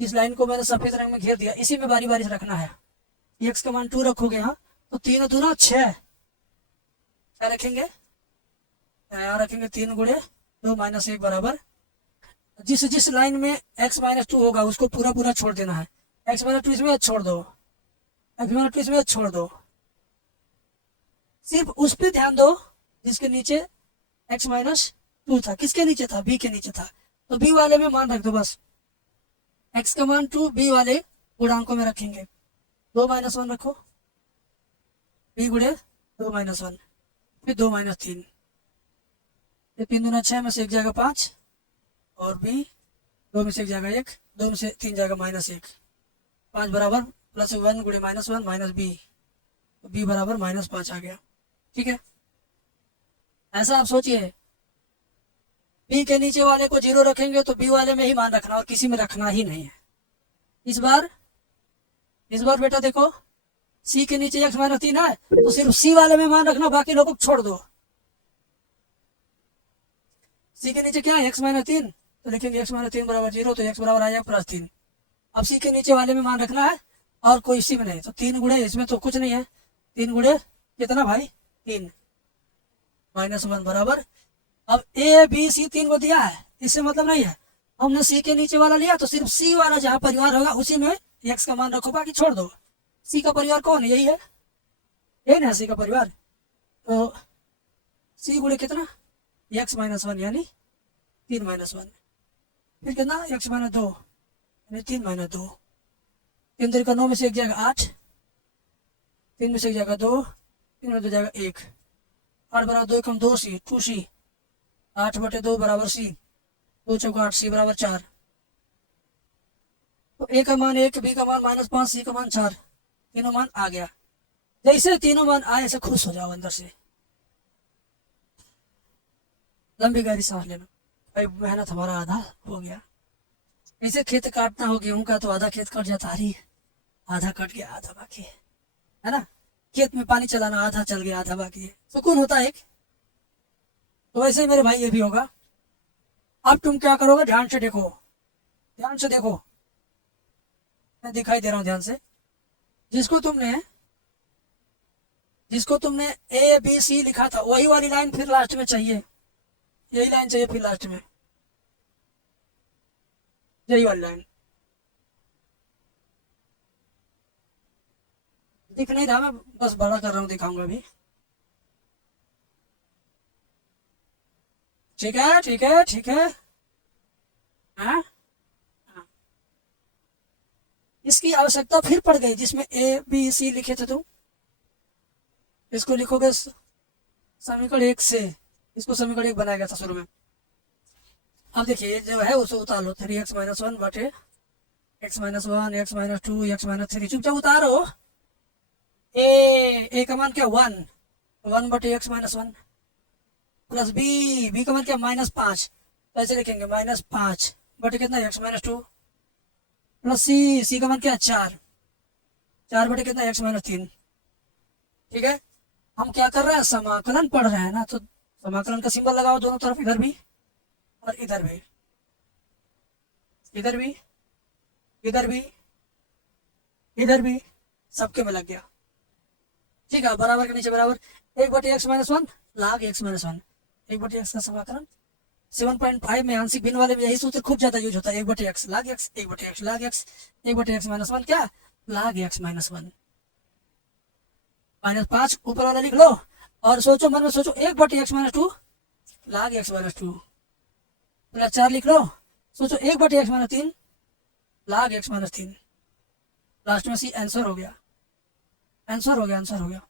जिस लाइन को मैंने सफेद रंग में घेर दिया इसी में बारी बारी से रखना है। x का मान 2 रखोगे यहाँ तो 3 दूना 6, क्या रखेंगे यहाँ रखेंगे 3 गुणे 2 माइनस 1 बराबर, जिस जिस लाइन में x माइनस 2 होगा उसको पूरा पूरा छोड़ देना है। x माइनस 2 इसमें छोड़ दो, x माइनस 2 इसमें छोड़ दो, सिर्फ उस पे ध्यान दो जिसके नीचे x माइनस 2 था। किसके नीचे था? b के नीचे था, तो b वाले में मान रख दो बस। x का मान 2 b वाले गुणांकों में रखेंगे। 2 माइनस 1 रखो, b गुणे 2 माइनस 1, फिर 2 माइनस 3, ये 3 दूना 6 में से 1 जाएगा 5 और b 2 में से 1 जाएगा 1, 2 में से 3 जाएगा माइनस 1, 5 बराबर प्लस 1 गुणे माइनस 1 माइनस b, तो b बराबर माइनस 5 आ गया। ठीक है, ऐसा आप सोचिए b के नीचे वाले को 0 रखेंगे तो b वाले में ही मान रखना और किसी में रखना ही नहीं है। इस बार बेटा देखो c के नीचे x माइनस 3 है तो सिर्फ c वाले में मान रखना, बाकी लोगों को छोड़ दो। c के नीचे क्या है? x माइनस 3, तो लिखेंगे x माइनस 3 बराबर 0, तो x बराबर आया प्लस 3। अब c के नीचे वाले में मान रखना है और कोई इसी में नहीं, तो 3 गुणे इसमें तो कुछ नहीं है, 3 गुणे कितना भाई 3 माइनस 1 बराबर। अब a b c 3 को दिया है, इससे मतलब नहीं है, हमने c के नीचे वाला लिया तो सिर्फ c वाला जहाँ परिवार होगा उसी में x का मान रखो, बाकी छोड़ दो। c का परिवार कौन है? यही है, यही ना c का परिवार, तो c गुणे कितना x माइनस 1 यानी 3 माइनस 1, फिर कितना x माइनस 2 यानी 3 माइनस 2, 3 3 का 9 में से 1 जाएगा 8, 3 में से 1 जाएगा 2, 3 में 2 जाएगा 1, 8 बराबर 2 कम 2c 2c, 8 बटे 2 बराबर c, 2 चौका 8 c बराबर 4, तो a का मान 1, b का मान माइनस 5, c का मान 4, तीनों मान आ गया। जैसे तीनों मान आए ऐसे खुश हो जाओ अंदर से, लंबी गहरी सांस लेना, भाई मेहनत हमारा आधा हो गया। ऐसे खेत काटना हो गेहूं का तो आधा खेत कट जाता, अरे आधा कट गया आधा बाकी है ना। खेत में पानी चलाना, आधा चल गया आधा बाकी है, सुकून होता है एक। तो वैसे ही मेरे भाई ये भी होगा। अब तुम क्या करोगे? ध्यान से देखो, ध्यान से देखो, मैं दिखाई दे रहा हूं ध्यान से। जिसको तुमने ए बी सी लिखा था वही वाली लाइन फिर लास्ट में चाहिए, यही लाइन चाहिए फिर लास्ट में, यही वाली लाइन। दिख नहीं रहा, मैं बस बड़ा कर रहा हूं, दिखाऊंगा अभी। ठीक है ठीक है ठीक है, हाँ हाँ। इसकी आवश्यकता फिर पड़ गई जिसमें ए बी सी लिखे थे तुम, इसको लिखोगे समीकरण 1 से, इसको समीकरण 1 बनाया गया था शुरू में। अब देखिए जो है उसे उतार लो, 3x माइनस 1 बटे x minus 1 x minus 2 x minus 3, चुपचाप उतारो। ए का मान क्या 1 बटे x माइनस 1 प्लस बी का मान क्या माइनस 5, तो ऐसे लिखेंगे माइनस 5 बटे कितना x माइनस 2 प्लस सी का मान क्या 4 बटे कितना x माइनस 3। ठीक है, हम क्या कर रहे हैं? समाकलन पढ़ रहे हैं ना, तो समाकलन का सिंबल लगाओ दोनों तरफ, इधर भी और इधर भी, इधर भी इधर भी इधर भी, सबके में लग गया। ठीक है, बराबर के नीचे बराबर 1 बटे x माइनस 1 लाग x माइनस 1, 1 बटे x का समाकलन 7.5 में आंशिक भिन्न वाले में यही सूत्र खूब ज्यादा यूज होता है, 1 बटे x लाग x, 1 बटे x लाग x, 1 बटे x माइनस 1 क्या लाग x माइनस 1, माइनस 5 ऊपर वाला लिख लो और सोचो, मन में सोचो 1 बटे x माइनस 2 लाग x माइनस 2 प्लस 4 लिख लो, सोचो 1 बटे x माइनस 3 लाग x माइनस 3, लास्ट में सी आंसर हो गया, आंसर हो गया, आंसर हो गया।